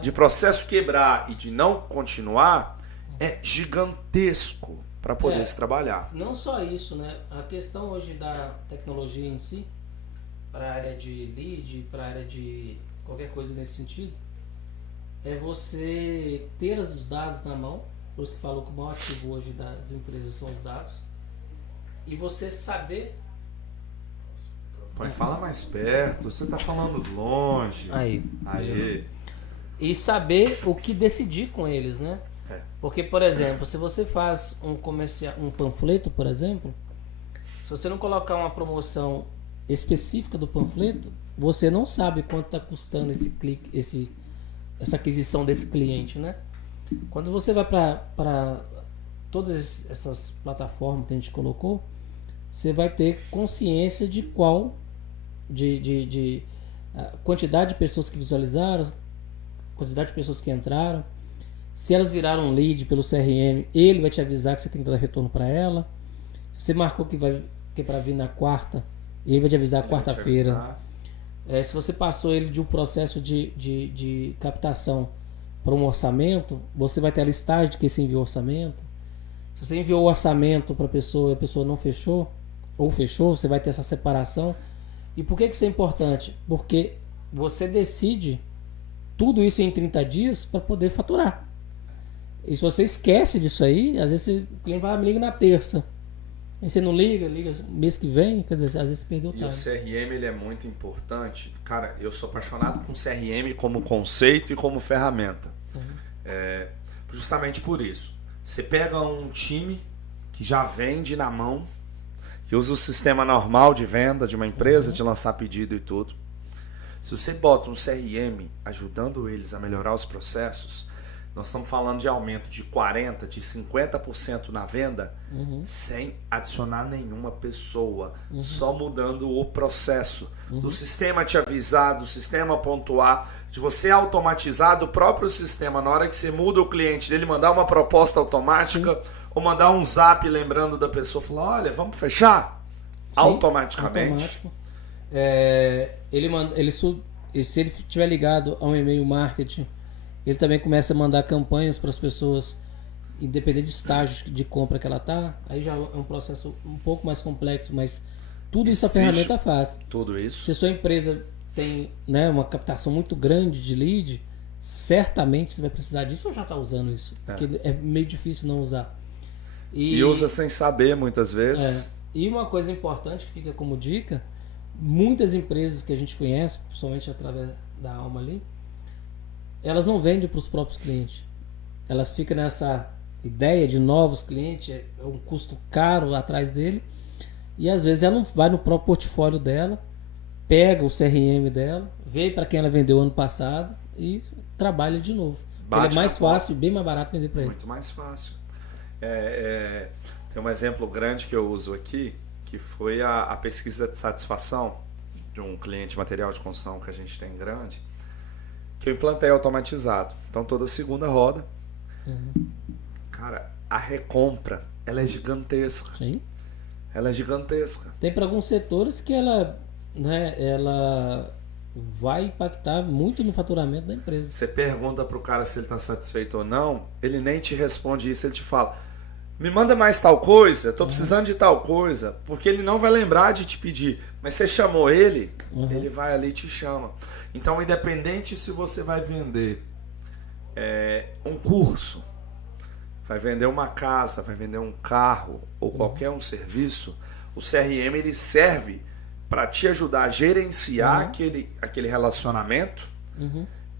de processo quebrar e de não continuar é gigantesco para poder se trabalhar. Não só isso, né? A questão hoje da tecnologia em si, para a área de lead, para a área de qualquer coisa nesse sentido, é você ter os dados na mão. Por isso que falou que o maior ativo hoje das empresas são os dados. E você saber... Pode falar mais perto, você está falando longe. Aí. E saber o que decidir com eles, né? Porque, por exemplo, se você faz um panfleto, por exemplo, se você não colocar uma promoção específica do panfleto, você não sabe quanto está custando esse clique, essa aquisição desse cliente, né? Quando você vai para todas essas plataformas que a gente colocou, você vai ter consciência de qual quantidade de pessoas que visualizaram, quantidade de pessoas que entraram. Se elas viraram um lead pelo CRM, ele vai te avisar que você tem que dar retorno para ela. Se você marcou que é para vir na quarta, ele vai te avisar quarta-feira. Se você passou ele de um processo de captação para um orçamento, você vai ter a listagem de que você enviou o orçamento. Se você enviou o orçamento para a pessoa e a pessoa não fechou, ou fechou, você vai ter essa separação. E por que isso é importante? Porque você decide tudo isso em 30 dias para poder faturar. E se você esquece disso aí, às vezes o cliente vai me liga na terça. Aí você não liga mês que vem, quer dizer, às vezes você perdeu o time. E o CRM ele é muito importante. Cara, eu sou apaixonado com CRM como conceito e como ferramenta. Justamente por isso. Você pega um time que já vende na mão, que usa o sistema normal de venda de uma empresa, de lançar pedido e tudo. Se você bota um CRM ajudando eles a melhorar os processos, nós estamos falando de aumento de 40%, de 50% na venda, sem adicionar nenhuma pessoa, só mudando o processo. Do sistema te avisar, do sistema pontuar, de você automatizar do próprio sistema, na hora que você muda o cliente dele, mandar uma proposta automática, ou mandar um zap lembrando da pessoa, falar, olha, vamos fechar? Automaticamente. Se ele estiver ligado a um e-mail marketing, ele também começa a mandar campanhas para as pessoas, independente de estágio de compra que ela tá. Aí já é um processo um pouco mais complexo, mas tudo isso a ferramenta faz. Tudo isso. Se a sua empresa tem, né, uma captação muito grande de lead, certamente você vai precisar disso ou já está usando isso? Porque é meio difícil não usar. E usa sem saber muitas vezes. E uma coisa importante que fica como dica, muitas empresas que a gente conhece, principalmente através da Alma ali, elas não vendem para os próprios clientes. Elas ficam nessa ideia de novos clientes, é um custo caro atrás dele, e às vezes ela não vai no próprio portfólio dela, pega o CRM dela, vê para quem ela vendeu ano passado e trabalha de novo. Ele é mais fácil, bem mais barato vender para ele. Muito mais fácil. Tem um exemplo grande que eu uso aqui, que foi a pesquisa de satisfação de um cliente de material de construção que a gente tem grande, que eu implantei automatizado. Então toda segunda roda. Cara, a recompra, ela é gigantesca. Sim. Ela é gigantesca. Tem para alguns setores que ela vai impactar muito no faturamento da empresa. Você pergunta pro cara se ele está satisfeito ou não, ele nem te responde isso, ele te fala: me manda mais tal coisa, tô precisando de tal coisa, porque ele não vai lembrar de te pedir, mas você chamou ele, ele vai ali e te chama. Então, independente se você vai vender um curso, vai vender uma casa, vai vender um carro ou qualquer um serviço, o CRM ele serve para te ajudar a gerenciar aquele relacionamento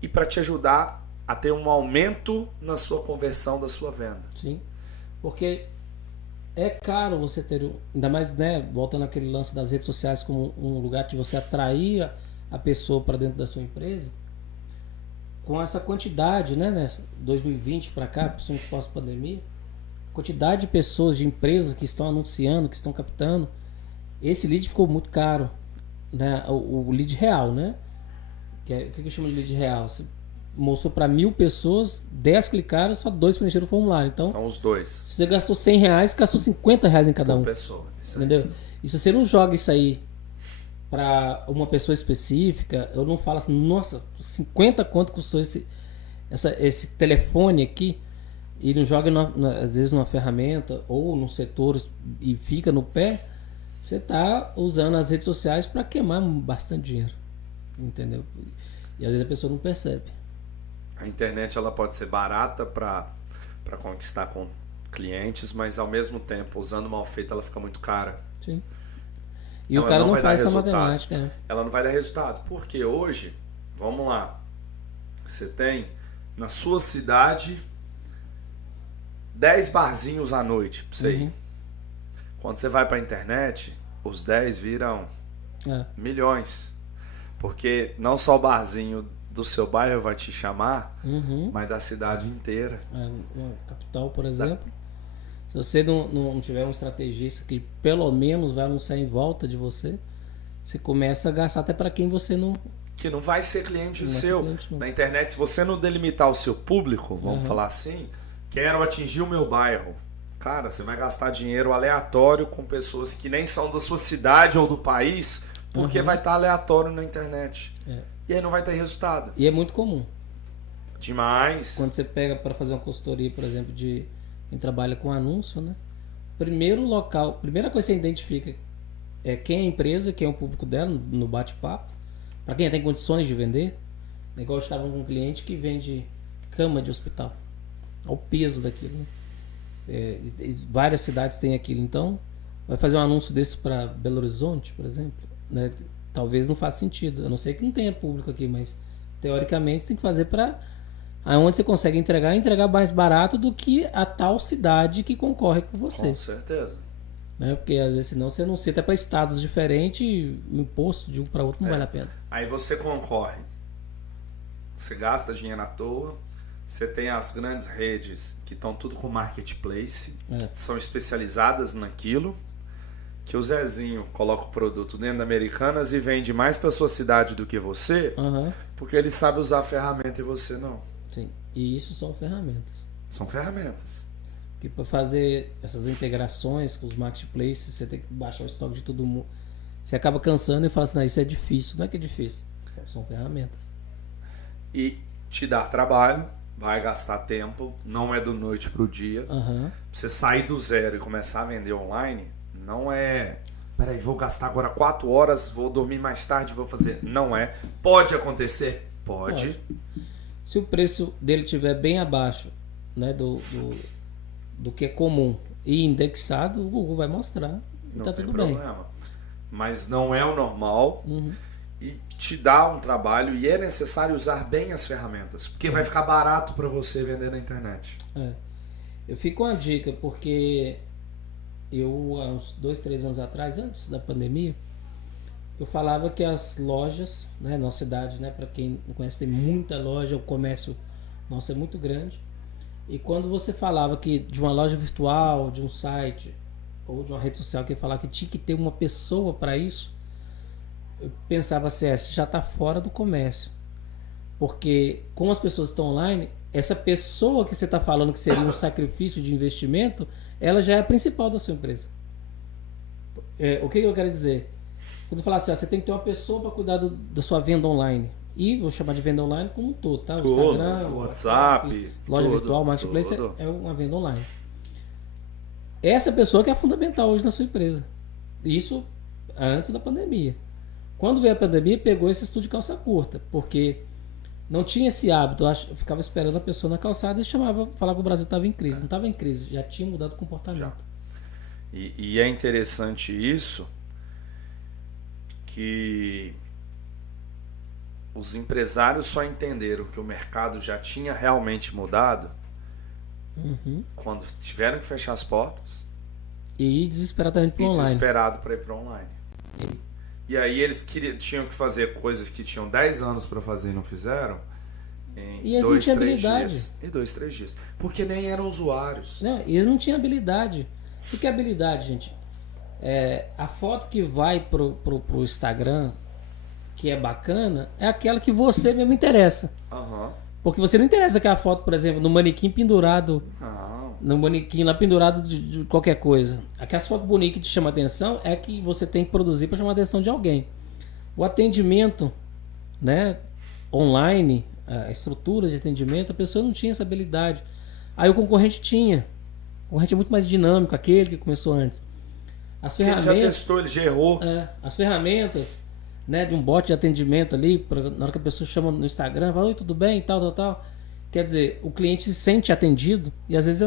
e para te ajudar a ter um aumento na sua conversão da sua venda. Sim, porque é caro você ter, ainda mais, voltando àquele lance das redes sociais como um lugar de você atrair a pessoa para dentro da sua empresa, com essa quantidade, 2020 para cá, principalmente pós-pandemia, quantidade de pessoas, de empresas que estão anunciando, que estão captando, esse lead ficou muito caro, o lead real, o que eu chamo de lead real? Você mostrou para 1.000 pessoas, 10 clicaram, só 2 preencheram o formulário. Então os dois. Se você gastou R$100, gastou R$50 em cada um. Por pessoa. Entendeu? E se você não joga isso aí para uma pessoa específica, eu não falo assim, nossa, 50 quanto custou esse telefone aqui, e não joga às vezes numa ferramenta ou num setor e fica no pé, você está usando as redes sociais para queimar bastante dinheiro, entendeu? E às vezes a pessoa não percebe. A internet ela pode ser barata para conquistar com clientes, mas ao mesmo tempo, usando mal feita, ela fica muito cara. Sim. E ela o cara não faz essa matemática. Né? Ela não vai dar resultado. Porque hoje, vamos lá, você tem na sua cidade 10 barzinhos à noite pra você ir. Quando você vai para a internet, os 10 viram milhões. Porque não só o barzinho do seu bairro vai te chamar, mas da cidade inteira. Na capital, por exemplo. Se você não tiver um estrategista que pelo menos vai anunciar em volta de você, você começa a gastar até para quem você não... Que não vai ser cliente seu. Na internet, se você não delimitar o seu público, vamos falar assim, quero atingir o meu bairro. Cara, você vai gastar dinheiro aleatório com pessoas que nem são da sua cidade ou do país, porque vai estar aleatório na internet. E aí não vai ter resultado. E é muito comum. Demais. Quando você pega para fazer uma consultoria, por exemplo, de quem trabalha com anúncio, primeira coisa que você identifica é quem é a empresa, quem é o público dela no bate-papo, para quem tem condições de vender. Igual eu estava com um cliente que vende cama de hospital. Olha o peso daquilo. Várias cidades têm aquilo. Então, vai fazer um anúncio desse para Belo Horizonte, por exemplo, talvez não faça sentido. A não ser que não tenha público aqui, mas teoricamente tem que fazer para aonde você consegue entregar mais barato do que a tal cidade que concorre com você. Com certeza. Porque às vezes senão você anuncia até para estados diferentes e o imposto de um para outro não vale a pena. Aí você concorre. Você gasta dinheiro à toa. Você tem as grandes redes que estão tudo com marketplace, que são especializadas naquilo, que o Zezinho coloca o produto dentro da Americanas e vende mais para sua cidade do que você, porque ele sabe usar a ferramenta e você não. Sim, e isso são ferramentas. São ferramentas. Que para fazer essas integrações com os marketplaces, você tem que baixar o estoque de todo mundo. Você acaba cansando e fala assim, não, isso é difícil. Não é que é difícil, são ferramentas. E te dar trabalho, vai gastar tempo, não é do noite pro dia. Você sair do zero e começar a vender online, não é... Peraí, vou gastar agora 4 horas, vou dormir mais tarde, vou fazer... Não é. Pode acontecer? Pode. Se o preço dele estiver bem abaixo, do que é comum e indexado, o Google vai mostrar e não tá tem tudo problema. bem. Mas não é o normal. e te dá um trabalho, e é necessário usar bem as ferramentas, porque vai ficar barato para você vender na internet. Eu fico com uma dica, porque eu, há uns 2, 3 anos atrás, antes da pandemia, eu falava que as lojas, né, nossa cidade, né, para quem não conhece, tem muita loja, o comércio nosso é muito grande. E quando você falava que de uma loja virtual, de um site ou de uma rede social, que falava que tinha que ter uma pessoa para isso, eu pensava assim, já está fora do comércio. Porque como as pessoas estão online, essa pessoa que você está falando que seria um sacrifício de investimento, ela já é a principal da sua empresa. O que eu quero dizer? Quando eu falar assim, você tem que ter uma pessoa para cuidar da sua venda online. E vou chamar de venda online como um todo, tá? O Instagram, o WhatsApp, loja virtual, marketplace é uma venda online. Essa pessoa que é fundamental hoje na sua empresa. Isso antes da pandemia. Quando veio a pandemia, pegou esse estudo de calça curta, porque não tinha esse hábito. Eu ficava esperando a pessoa na calçada e falava que o Brasil estava em crise. Não estava em crise, já tinha mudado o comportamento. Já. E é interessante isso, que os empresários só entenderam que o mercado já tinha realmente mudado quando tiveram que fechar as portas e ir desesperadamente para online. Desesperado para ir para online. E aí eles tinham que fazer coisas que tinham 10 anos para fazer e não fizeram em 2, 3 dias. Em 2, 3 dias. Porque nem eram usuários. Não, e eles não tinham habilidade. O que é habilidade, gente? A foto que vai pro Instagram, que é bacana, é aquela que você mesmo interessa. Porque você não interessa aquela foto, por exemplo, no manequim pendurado. No manequim lá pendurado de qualquer coisa. Aquela foto bonita que te chama atenção é que você tem que produzir para chamar a atenção de alguém. O atendimento, né, online, a estrutura de atendimento, a pessoa não tinha essa habilidade. Aí o concorrente tinha. O concorrente é muito mais dinâmico, aquele que começou antes. As ferramentas, ele já testou, ele já errou. As ferramentas, né, de um bot de atendimento ali, na hora que a pessoa chama no Instagram, fala, oi, tudo bem, tal. Quer dizer, o cliente se sente atendido e às vezes é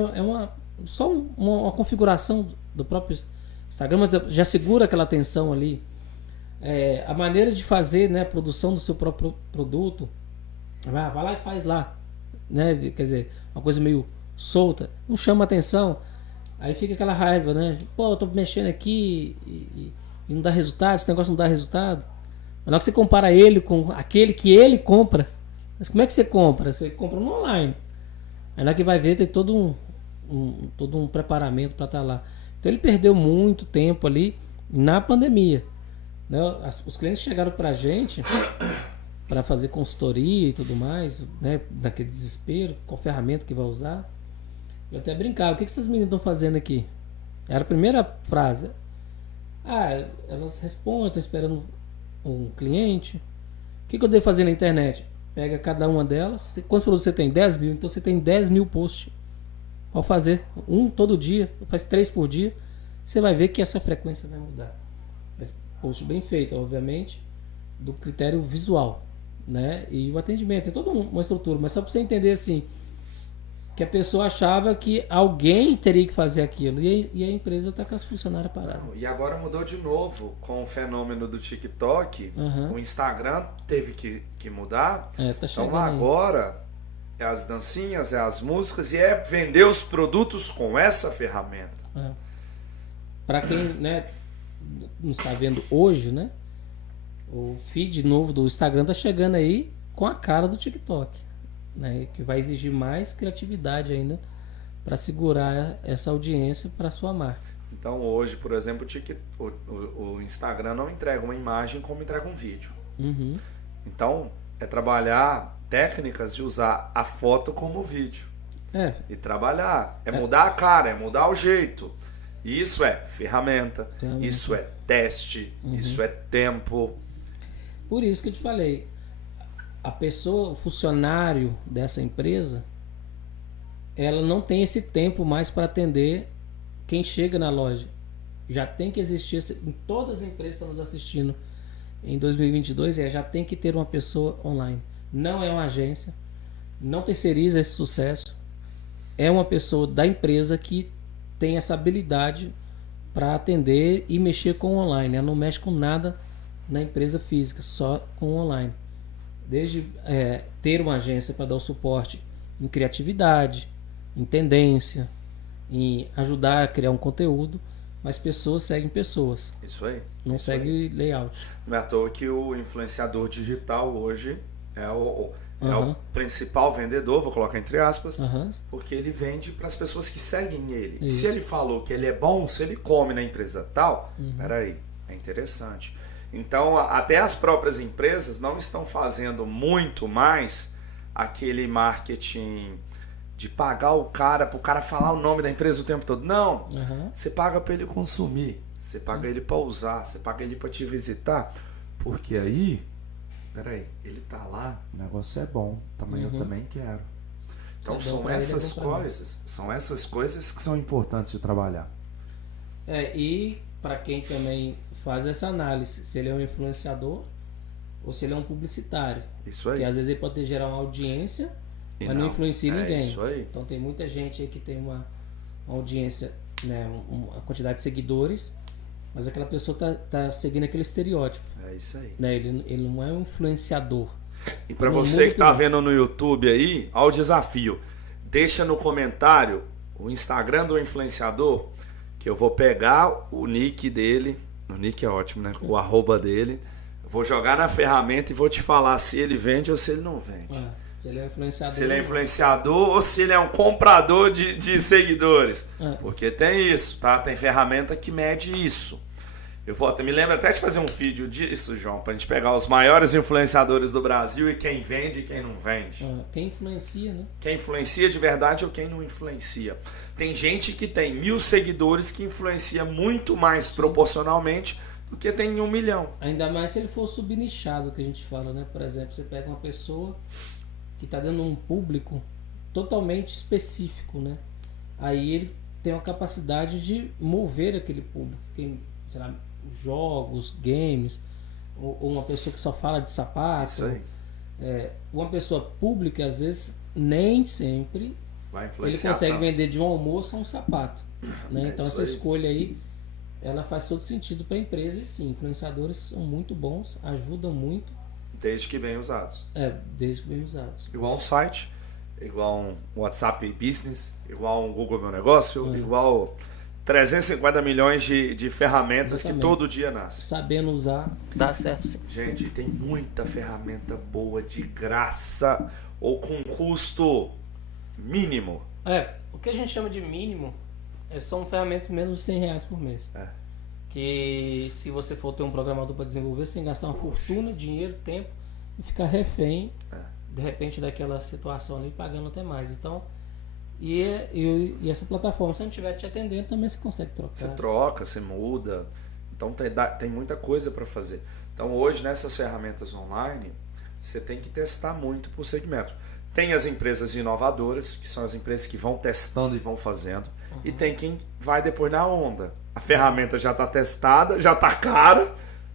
só uma configuração do próprio Instagram, mas já segura aquela atenção ali. A maneira de fazer, né, a produção do seu próprio produto, vai lá e faz lá, né? Quer dizer, uma coisa meio solta, não chama atenção, aí fica aquela raiva, né? Pô, eu tô mexendo aqui e não dá resultado, esse negócio não dá resultado. Mas na hora que você compara ele com aquele que ele compra, mas como é que você compra? Você compra no online. Aí na hora que vai ver, tem todo um preparamento para estar lá. Então ele perdeu muito tempo ali na pandemia, né? Os clientes chegaram pra gente para fazer consultoria e tudo mais, né? Naquele desespero, qual ferramenta que vai usar. Eu até brincava, o que essas meninas estão fazendo aqui? Era a primeira frase. Elas respondem, estão esperando um cliente. O que eu devo fazer na internet? Pega cada uma delas. Quantos produtos você tem? 10 mil. Então você tem 10 mil posts ao fazer. Um todo dia. Faz 3 por dia. Você vai ver que essa frequência vai mudar. Mas post bem feito, obviamente, do critério visual, né? E o atendimento. É toda uma estrutura. Mas só para você entender assim, que a pessoa achava que alguém teria que fazer aquilo. E a empresa está com as funcionárias paradas. E agora mudou de novo com o fenômeno do TikTok. O Instagram teve que mudar. Tá então agora é as dancinhas, é as músicas e é vender os produtos com essa ferramenta. Para quem, né, não está vendo hoje, né? O feed novo do Instagram tá chegando aí com a cara do TikTok. Né, que vai exigir mais criatividade ainda para segurar essa audiência para sua marca. Então hoje, por exemplo, o Instagram não entrega uma imagem como entrega um vídeo. Então é trabalhar técnicas de usar a foto como vídeo. E trabalhar, mudar a cara, é mudar o jeito. E isso é ferramenta, isso é teste, isso é tempo. Por isso que eu te falei, a pessoa, o funcionário dessa empresa, ela não tem esse tempo mais para atender quem chega na loja. Já tem que existir, em todas as empresas que estão nos assistindo em 2022, já tem que ter uma pessoa online. Não é uma agência, não terceiriza esse sucesso, é uma pessoa da empresa que tem essa habilidade para atender e mexer com o online. Ela não mexe com nada na empresa física, só com online. Desde ter uma agência para dar o suporte em criatividade, em tendência, em ajudar a criar um conteúdo, mas pessoas seguem pessoas. Isso aí. Não isso segue aí. layout. Não é à toa que o influenciador digital hoje é o Uhum. principal vendedor, vou colocar entre aspas, Uhum. porque ele vende para as pessoas que seguem ele. Isso. Se ele falou que ele é bom, se ele come na empresa tal, Uhum. peraí, é interessante. Então, até as próprias empresas não estão fazendo muito mais aquele marketing de pagar o cara para o cara falar o nome da empresa o tempo todo. Não, Uhum. você paga para ele consumir, você paga ele para usar, você paga ele para te visitar, porque aí, peraí, ele tá lá, o negócio é bom, também eu Uhum. também quero. Então Se é bom são pra ele, é essas bom pra mim. coisas que são importantes de trabalhar. E para quem também faz essa análise, se ele é um influenciador ou se ele é um publicitário. Isso Porque aí. às vezes ele pode gerar uma audiência, E mas não influencia ninguém. É isso aí. Então tem muita gente aí que tem uma audiência, né, uma quantidade de seguidores, mas aquela pessoa tá seguindo aquele estereótipo. É isso aí. Né? Ele não é um influenciador. E para No você mundo que tá que- vendo no YouTube aí, ó o desafio. Deixa no comentário o Instagram do influenciador, que eu vou pegar o nick dele. O nick é ótimo, né? O arroba dele. Vou jogar na ferramenta e vou te falar se ele vende ou se ele não vende. Se ele é um influenciador. Se ele é influenciador ou se ele é um comprador de seguidores. É. Porque tem isso, tá? Tem ferramenta que mede isso. Me lembro até de fazer um vídeo disso, João, pra gente pegar os maiores influenciadores do Brasil e quem vende e quem não vende. Quem influencia, né? Quem influencia de verdade ou quem não influencia. Tem gente que tem 1000 seguidores que influencia muito mais proporcionalmente do que tem 1 milhão. Ainda mais se ele for subnichado, que a gente fala, né? Por exemplo, você pega uma pessoa que está dando um público totalmente específico, né? Aí ele tem uma capacidade de mover aquele público. Quem, sei lá, jogos, games, ou uma pessoa que só fala de sapato. Isso aí. Uma pessoa pública, às vezes, nem sempre Vai ele influenciar. consegue tanto. vender de um almoço a um sapato. Né? É Então isso essa aí. escolha aí, ela faz todo sentido para a empresa e sim, influenciadores são muito bons, ajudam muito, Desde que bem usados. desde que bem usados. Igual um site, igual um WhatsApp Business, igual um Google Meu Negócio, igual 350 milhões de ferramentas Exatamente. que todo dia nascem. Sabendo usar, dá certo sim. Gente, tem muita ferramenta boa de graça ou com custo mínimo. O que a gente chama de mínimo são ferramentas menos de R$100 por mês. Que se você for ter um programador para desenvolver, sem gastar uma fortuna, dinheiro, tempo e ficar refém de repente daquela situação ali, pagando até mais. Então, e essa plataforma, se não estiver te atendendo, também você consegue trocar. Você troca, você muda. Então tem muita coisa para fazer. Então hoje nessas ferramentas online, você tem que testar muito por segmento. Tem as empresas inovadoras, que são as empresas que vão testando e vão fazendo. E tem quem vai depois na onda. A ferramenta já está testada, já está cara,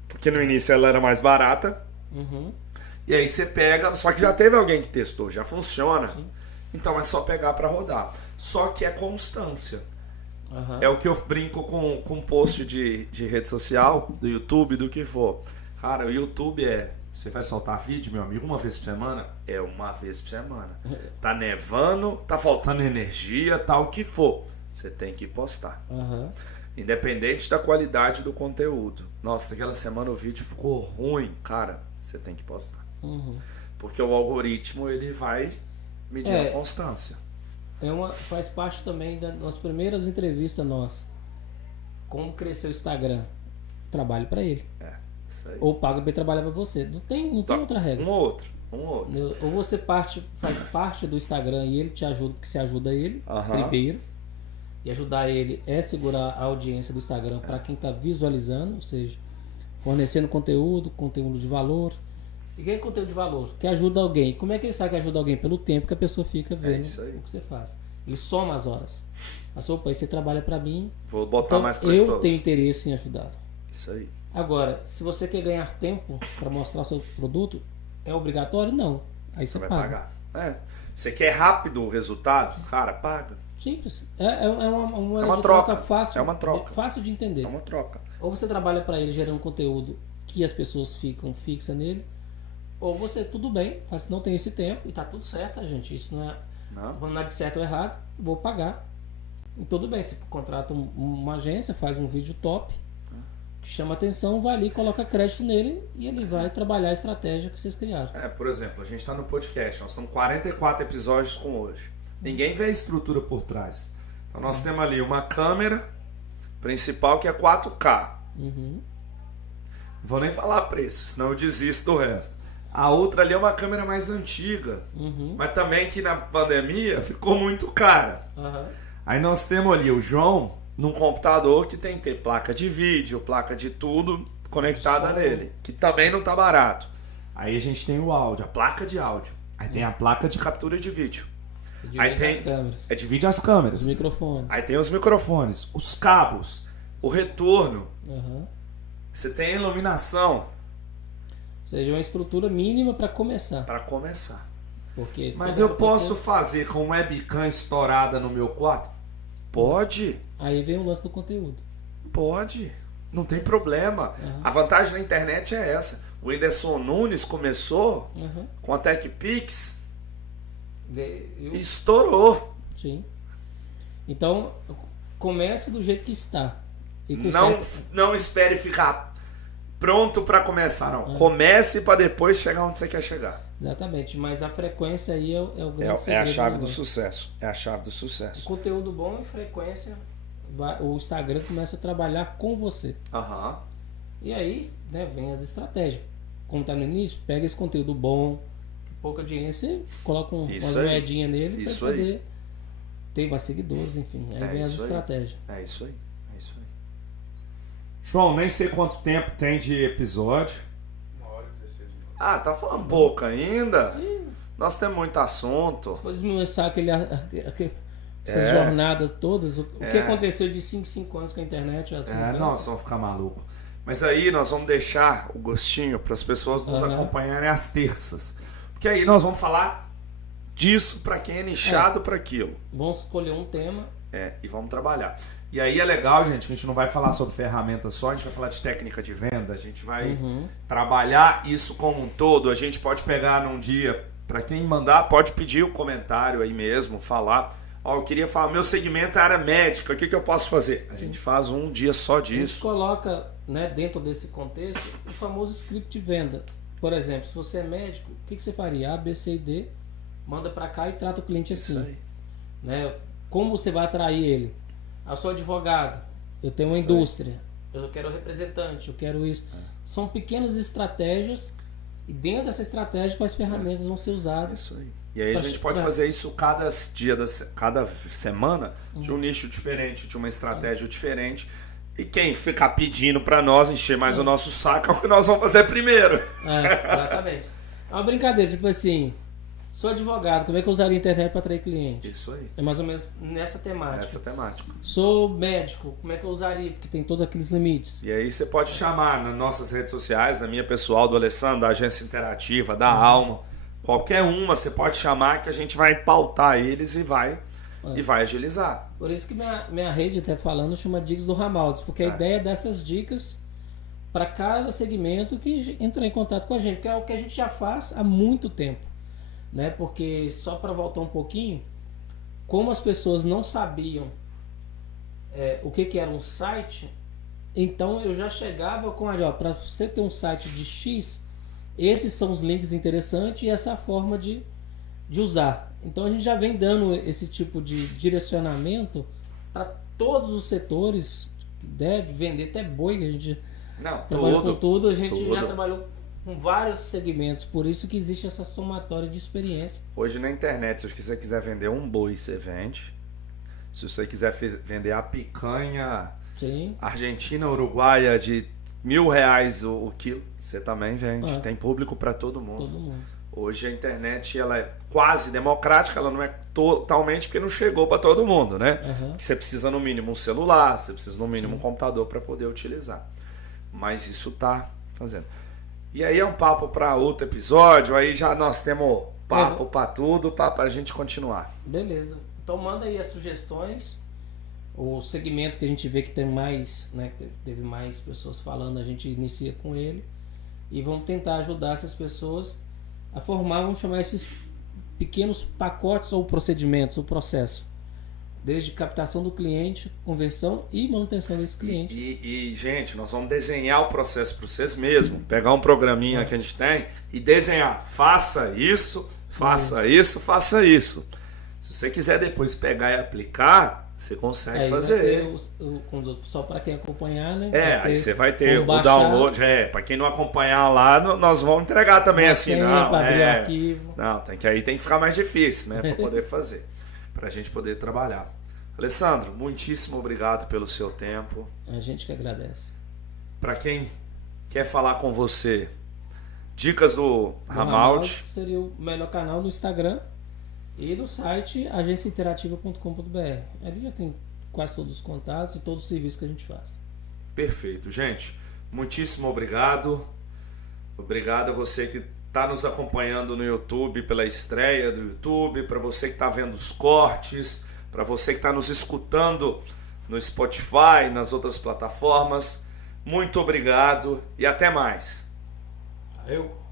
porque no início ela era mais barata. Uhum. E aí você pega, só que já teve alguém que testou, já funciona. Sim. Então é só pegar para rodar. Só que é constância. Uhum. É o que eu brinco com post de rede social, do YouTube, do que for. Cara, o YouTube você vai soltar vídeo, meu amigo, uma vez por semana? É uma vez por semana. Tá nevando, tá faltando energia, tá o que for. Você tem que postar. Uhum. Independente da qualidade do conteúdo. Nossa, aquela semana o vídeo ficou ruim. Cara, você tem que postar. Uhum. Porque o algoritmo, ele vai medir a constância. Faz parte também das primeiras entrevistas nossas. Como crescer o Instagram? Trabalhe para ele. Isso aí. Ou paga para ele trabalhar para você. Não tem outra regra. Um ou outro. Ou você faz parte do Instagram e ele te ajuda, porque você ajuda ele primeiro. E ajudar ele é segurar a audiência do Instagram para quem está visualizando, ou seja, fornecendo conteúdo de valor. E que é conteúdo de valor? Que ajuda alguém. Como é que ele sabe que ajuda alguém? Pelo tempo que a pessoa fica vendo o que você faz. Ele soma as horas. Opa, aí você trabalha para mim. Vou botar então mais pessoas. eu tenho interesse em ajudar. Isso aí. Agora, se você quer ganhar tempo para mostrar seu produto, é obrigatório? Não. Aí você vai paga. pagar. Você quer rápido o resultado? Cara, paga. Simples. É uma troca. fácil. É uma troca. Fácil de entender. É uma troca. Ou você trabalha para ele gerando conteúdo que as pessoas ficam fixas nele, ou você, tudo bem, fala assim, não tem esse tempo e tá tudo certo, tá, gente? Isso não é nada de certo ou errado, vou pagar. E tudo bem, você contrata uma agência, faz um vídeo top, que chama atenção, vai ali, coloca crédito nele e ele vai trabalhar a estratégia que vocês criaram. Por exemplo, a gente está no podcast, nós estamos 44 episódios com hoje. Ninguém vê a estrutura por trás. Então nós temos ali uma câmera principal que é 4K. Não vou nem falar preço, senão eu desisto do resto. A outra ali é uma câmera mais antiga, mas também que na pandemia ficou muito cara. Aí nós temos ali o João num computador que tem que ter placa de vídeo, placa de tudo conectada nele, que também não tá barato. Aí a gente tem o áudio, a placa de áudio. Aí tem a placa de captura de vídeo. Aí tem as câmeras. Divide as câmeras. Os microfones. Aí tem os microfones, os cabos, o retorno. Você tem a iluminação. Ou seja, uma estrutura mínima para começar. Porque mas eu posso fazer com webcam estourada no meu quarto? Pode. Aí vem o lance do conteúdo. Pode. Não tem problema. A vantagem da internet é essa. O Whindersson Nunes começou com a TechPix e estourou. Sim. Então, comece do jeito que está. E não espere ficar pronto para começar, não. Comece para depois chegar onde você quer chegar. Exatamente, mas a frequência aí é o grande segredo. É a chave do sucesso. É a chave do sucesso. O conteúdo bom e frequência, o Instagram começa a trabalhar com você. E aí, né, vem as estratégias. Como tá no início, pega esse conteúdo bom, pouca audiência, coloca uma moedinha nele para poder ter mais seguidores, enfim. Aí vem as estratégias. É isso aí. João, nem sei quanto tempo tem de episódio. 1h16 minutos. Tá falando pouco ainda? Nós temos muito assunto. Se for desmiuçar essas jornadas todas, o que aconteceu de 5 em 5 anos com a internet? Nós vamos ficar malucos. Mas aí nós vamos deixar o gostinho para as pessoas nos acompanharem às terças. Porque aí nós vamos falar disso para quem é nichado para aquilo. Vamos escolher um tema. E vamos trabalhar. E aí é legal, gente, que a gente não vai falar sobre ferramentas só, a gente vai falar de técnica de venda, a gente vai trabalhar isso como um todo. A gente pode pegar num dia, para quem mandar, pode pedir o comentário aí mesmo, falar. Eu queria falar, meu segmento é área médica, o que eu posso fazer? A gente faz um dia só disso. A gente coloca, né, dentro desse contexto o famoso script de venda. Por exemplo, se você é médico, o que você faria? A, B, C e D, manda para cá e trata o cliente assim. Isso aí. Né? Como você vai atrair ele? Eu sou advogado, eu tenho uma indústria, eu quero representante, eu quero isso. São pequenas estratégias e dentro dessa estratégia quais ferramentas vão ser usadas. Isso aí. E aí a gente pode fazer isso cada dia, cada semana, de um nicho diferente, de uma estratégia diferente. E quem ficar pedindo para nós encher mais o nosso saco é o que nós vamos fazer primeiro. Exatamente. É uma brincadeira, tipo assim, sou advogado, como é que eu usaria a internet para atrair cliente? Isso aí. É mais ou menos nessa temática. Nessa temática. Sou médico, como é que eu usaria? Porque tem todos aqueles limites. E aí você pode chamar nas nossas redes sociais, na minha pessoal, do Alessandro, da Agência Interativa, da Alma, qualquer uma você pode chamar que a gente vai pautar eles e vai agilizar. Por isso que minha rede, até falando, chama Dicas do Ramaldes, porque a ideia é dessas dicas para cada segmento que entra em contato com a gente, que é o que a gente já faz há muito tempo. Né? Porque, só para voltar um pouquinho, como as pessoas não sabiam o que era um site, então eu já chegava com para você ter um site de X, esses são os links interessantes e essa é a forma de usar. Então a gente já vem dando esse tipo de direcionamento para todos os setores, de vender até boi, que a gente trabalhou com tudo, a gente já trabalhou com vários segmentos, por isso que existe essa somatória de experiência. Hoje na internet, se você quiser vender um boi, você vende. Se você quiser vender a picanha argentina, uruguaia de R$1.000 o quilo, você também vende. Tem público para todo mundo. Hoje a internet ela é quase democrática, ela não é totalmente porque não chegou para todo mundo, né? Porque você precisa no mínimo um celular, você precisa no mínimo um computador para poder utilizar. Mas isso tá fazendo. E aí é um papo para outro episódio, aí já nós temos papo para tudo, para a gente continuar. Beleza. Então manda aí as sugestões. O segmento que a gente vê que tem mais, né, que teve mais pessoas falando, a gente inicia com ele e vamos tentar ajudar essas pessoas a formar, vamos chamar esses pequenos pacotes ou procedimentos, o processo. Desde captação do cliente, conversão e manutenção desse cliente. Gente, nós vamos desenhar o processo para vocês mesmo. Pegar um programinha que a gente tem e desenhar. Faça isso, faça isso, faça isso. Se você quiser depois pegar e aplicar, você consegue fazer. Só para quem acompanhar, né? Aí você vai ter o download. Para quem não acompanhar lá, nós vamos entregar também assim. Não, não, tem que ficar mais difícil, né? Para poder fazer. Para a gente poder trabalhar. Alessandro, muitíssimo obrigado pelo seu tempo. A gente que agradece. Para quem quer falar com você, dicas do Ramaldi. Seria o melhor canal no Instagram e no site agenciainterativa.com.br. Ali já tem quase todos os contatos e todos os serviços que a gente faz. Perfeito, gente. Muitíssimo obrigado. Obrigado a você que está nos acompanhando no YouTube, pela estreia do YouTube, para você que está vendo os cortes, para você que está nos escutando no Spotify, nas outras plataformas. Muito obrigado e até mais. Valeu!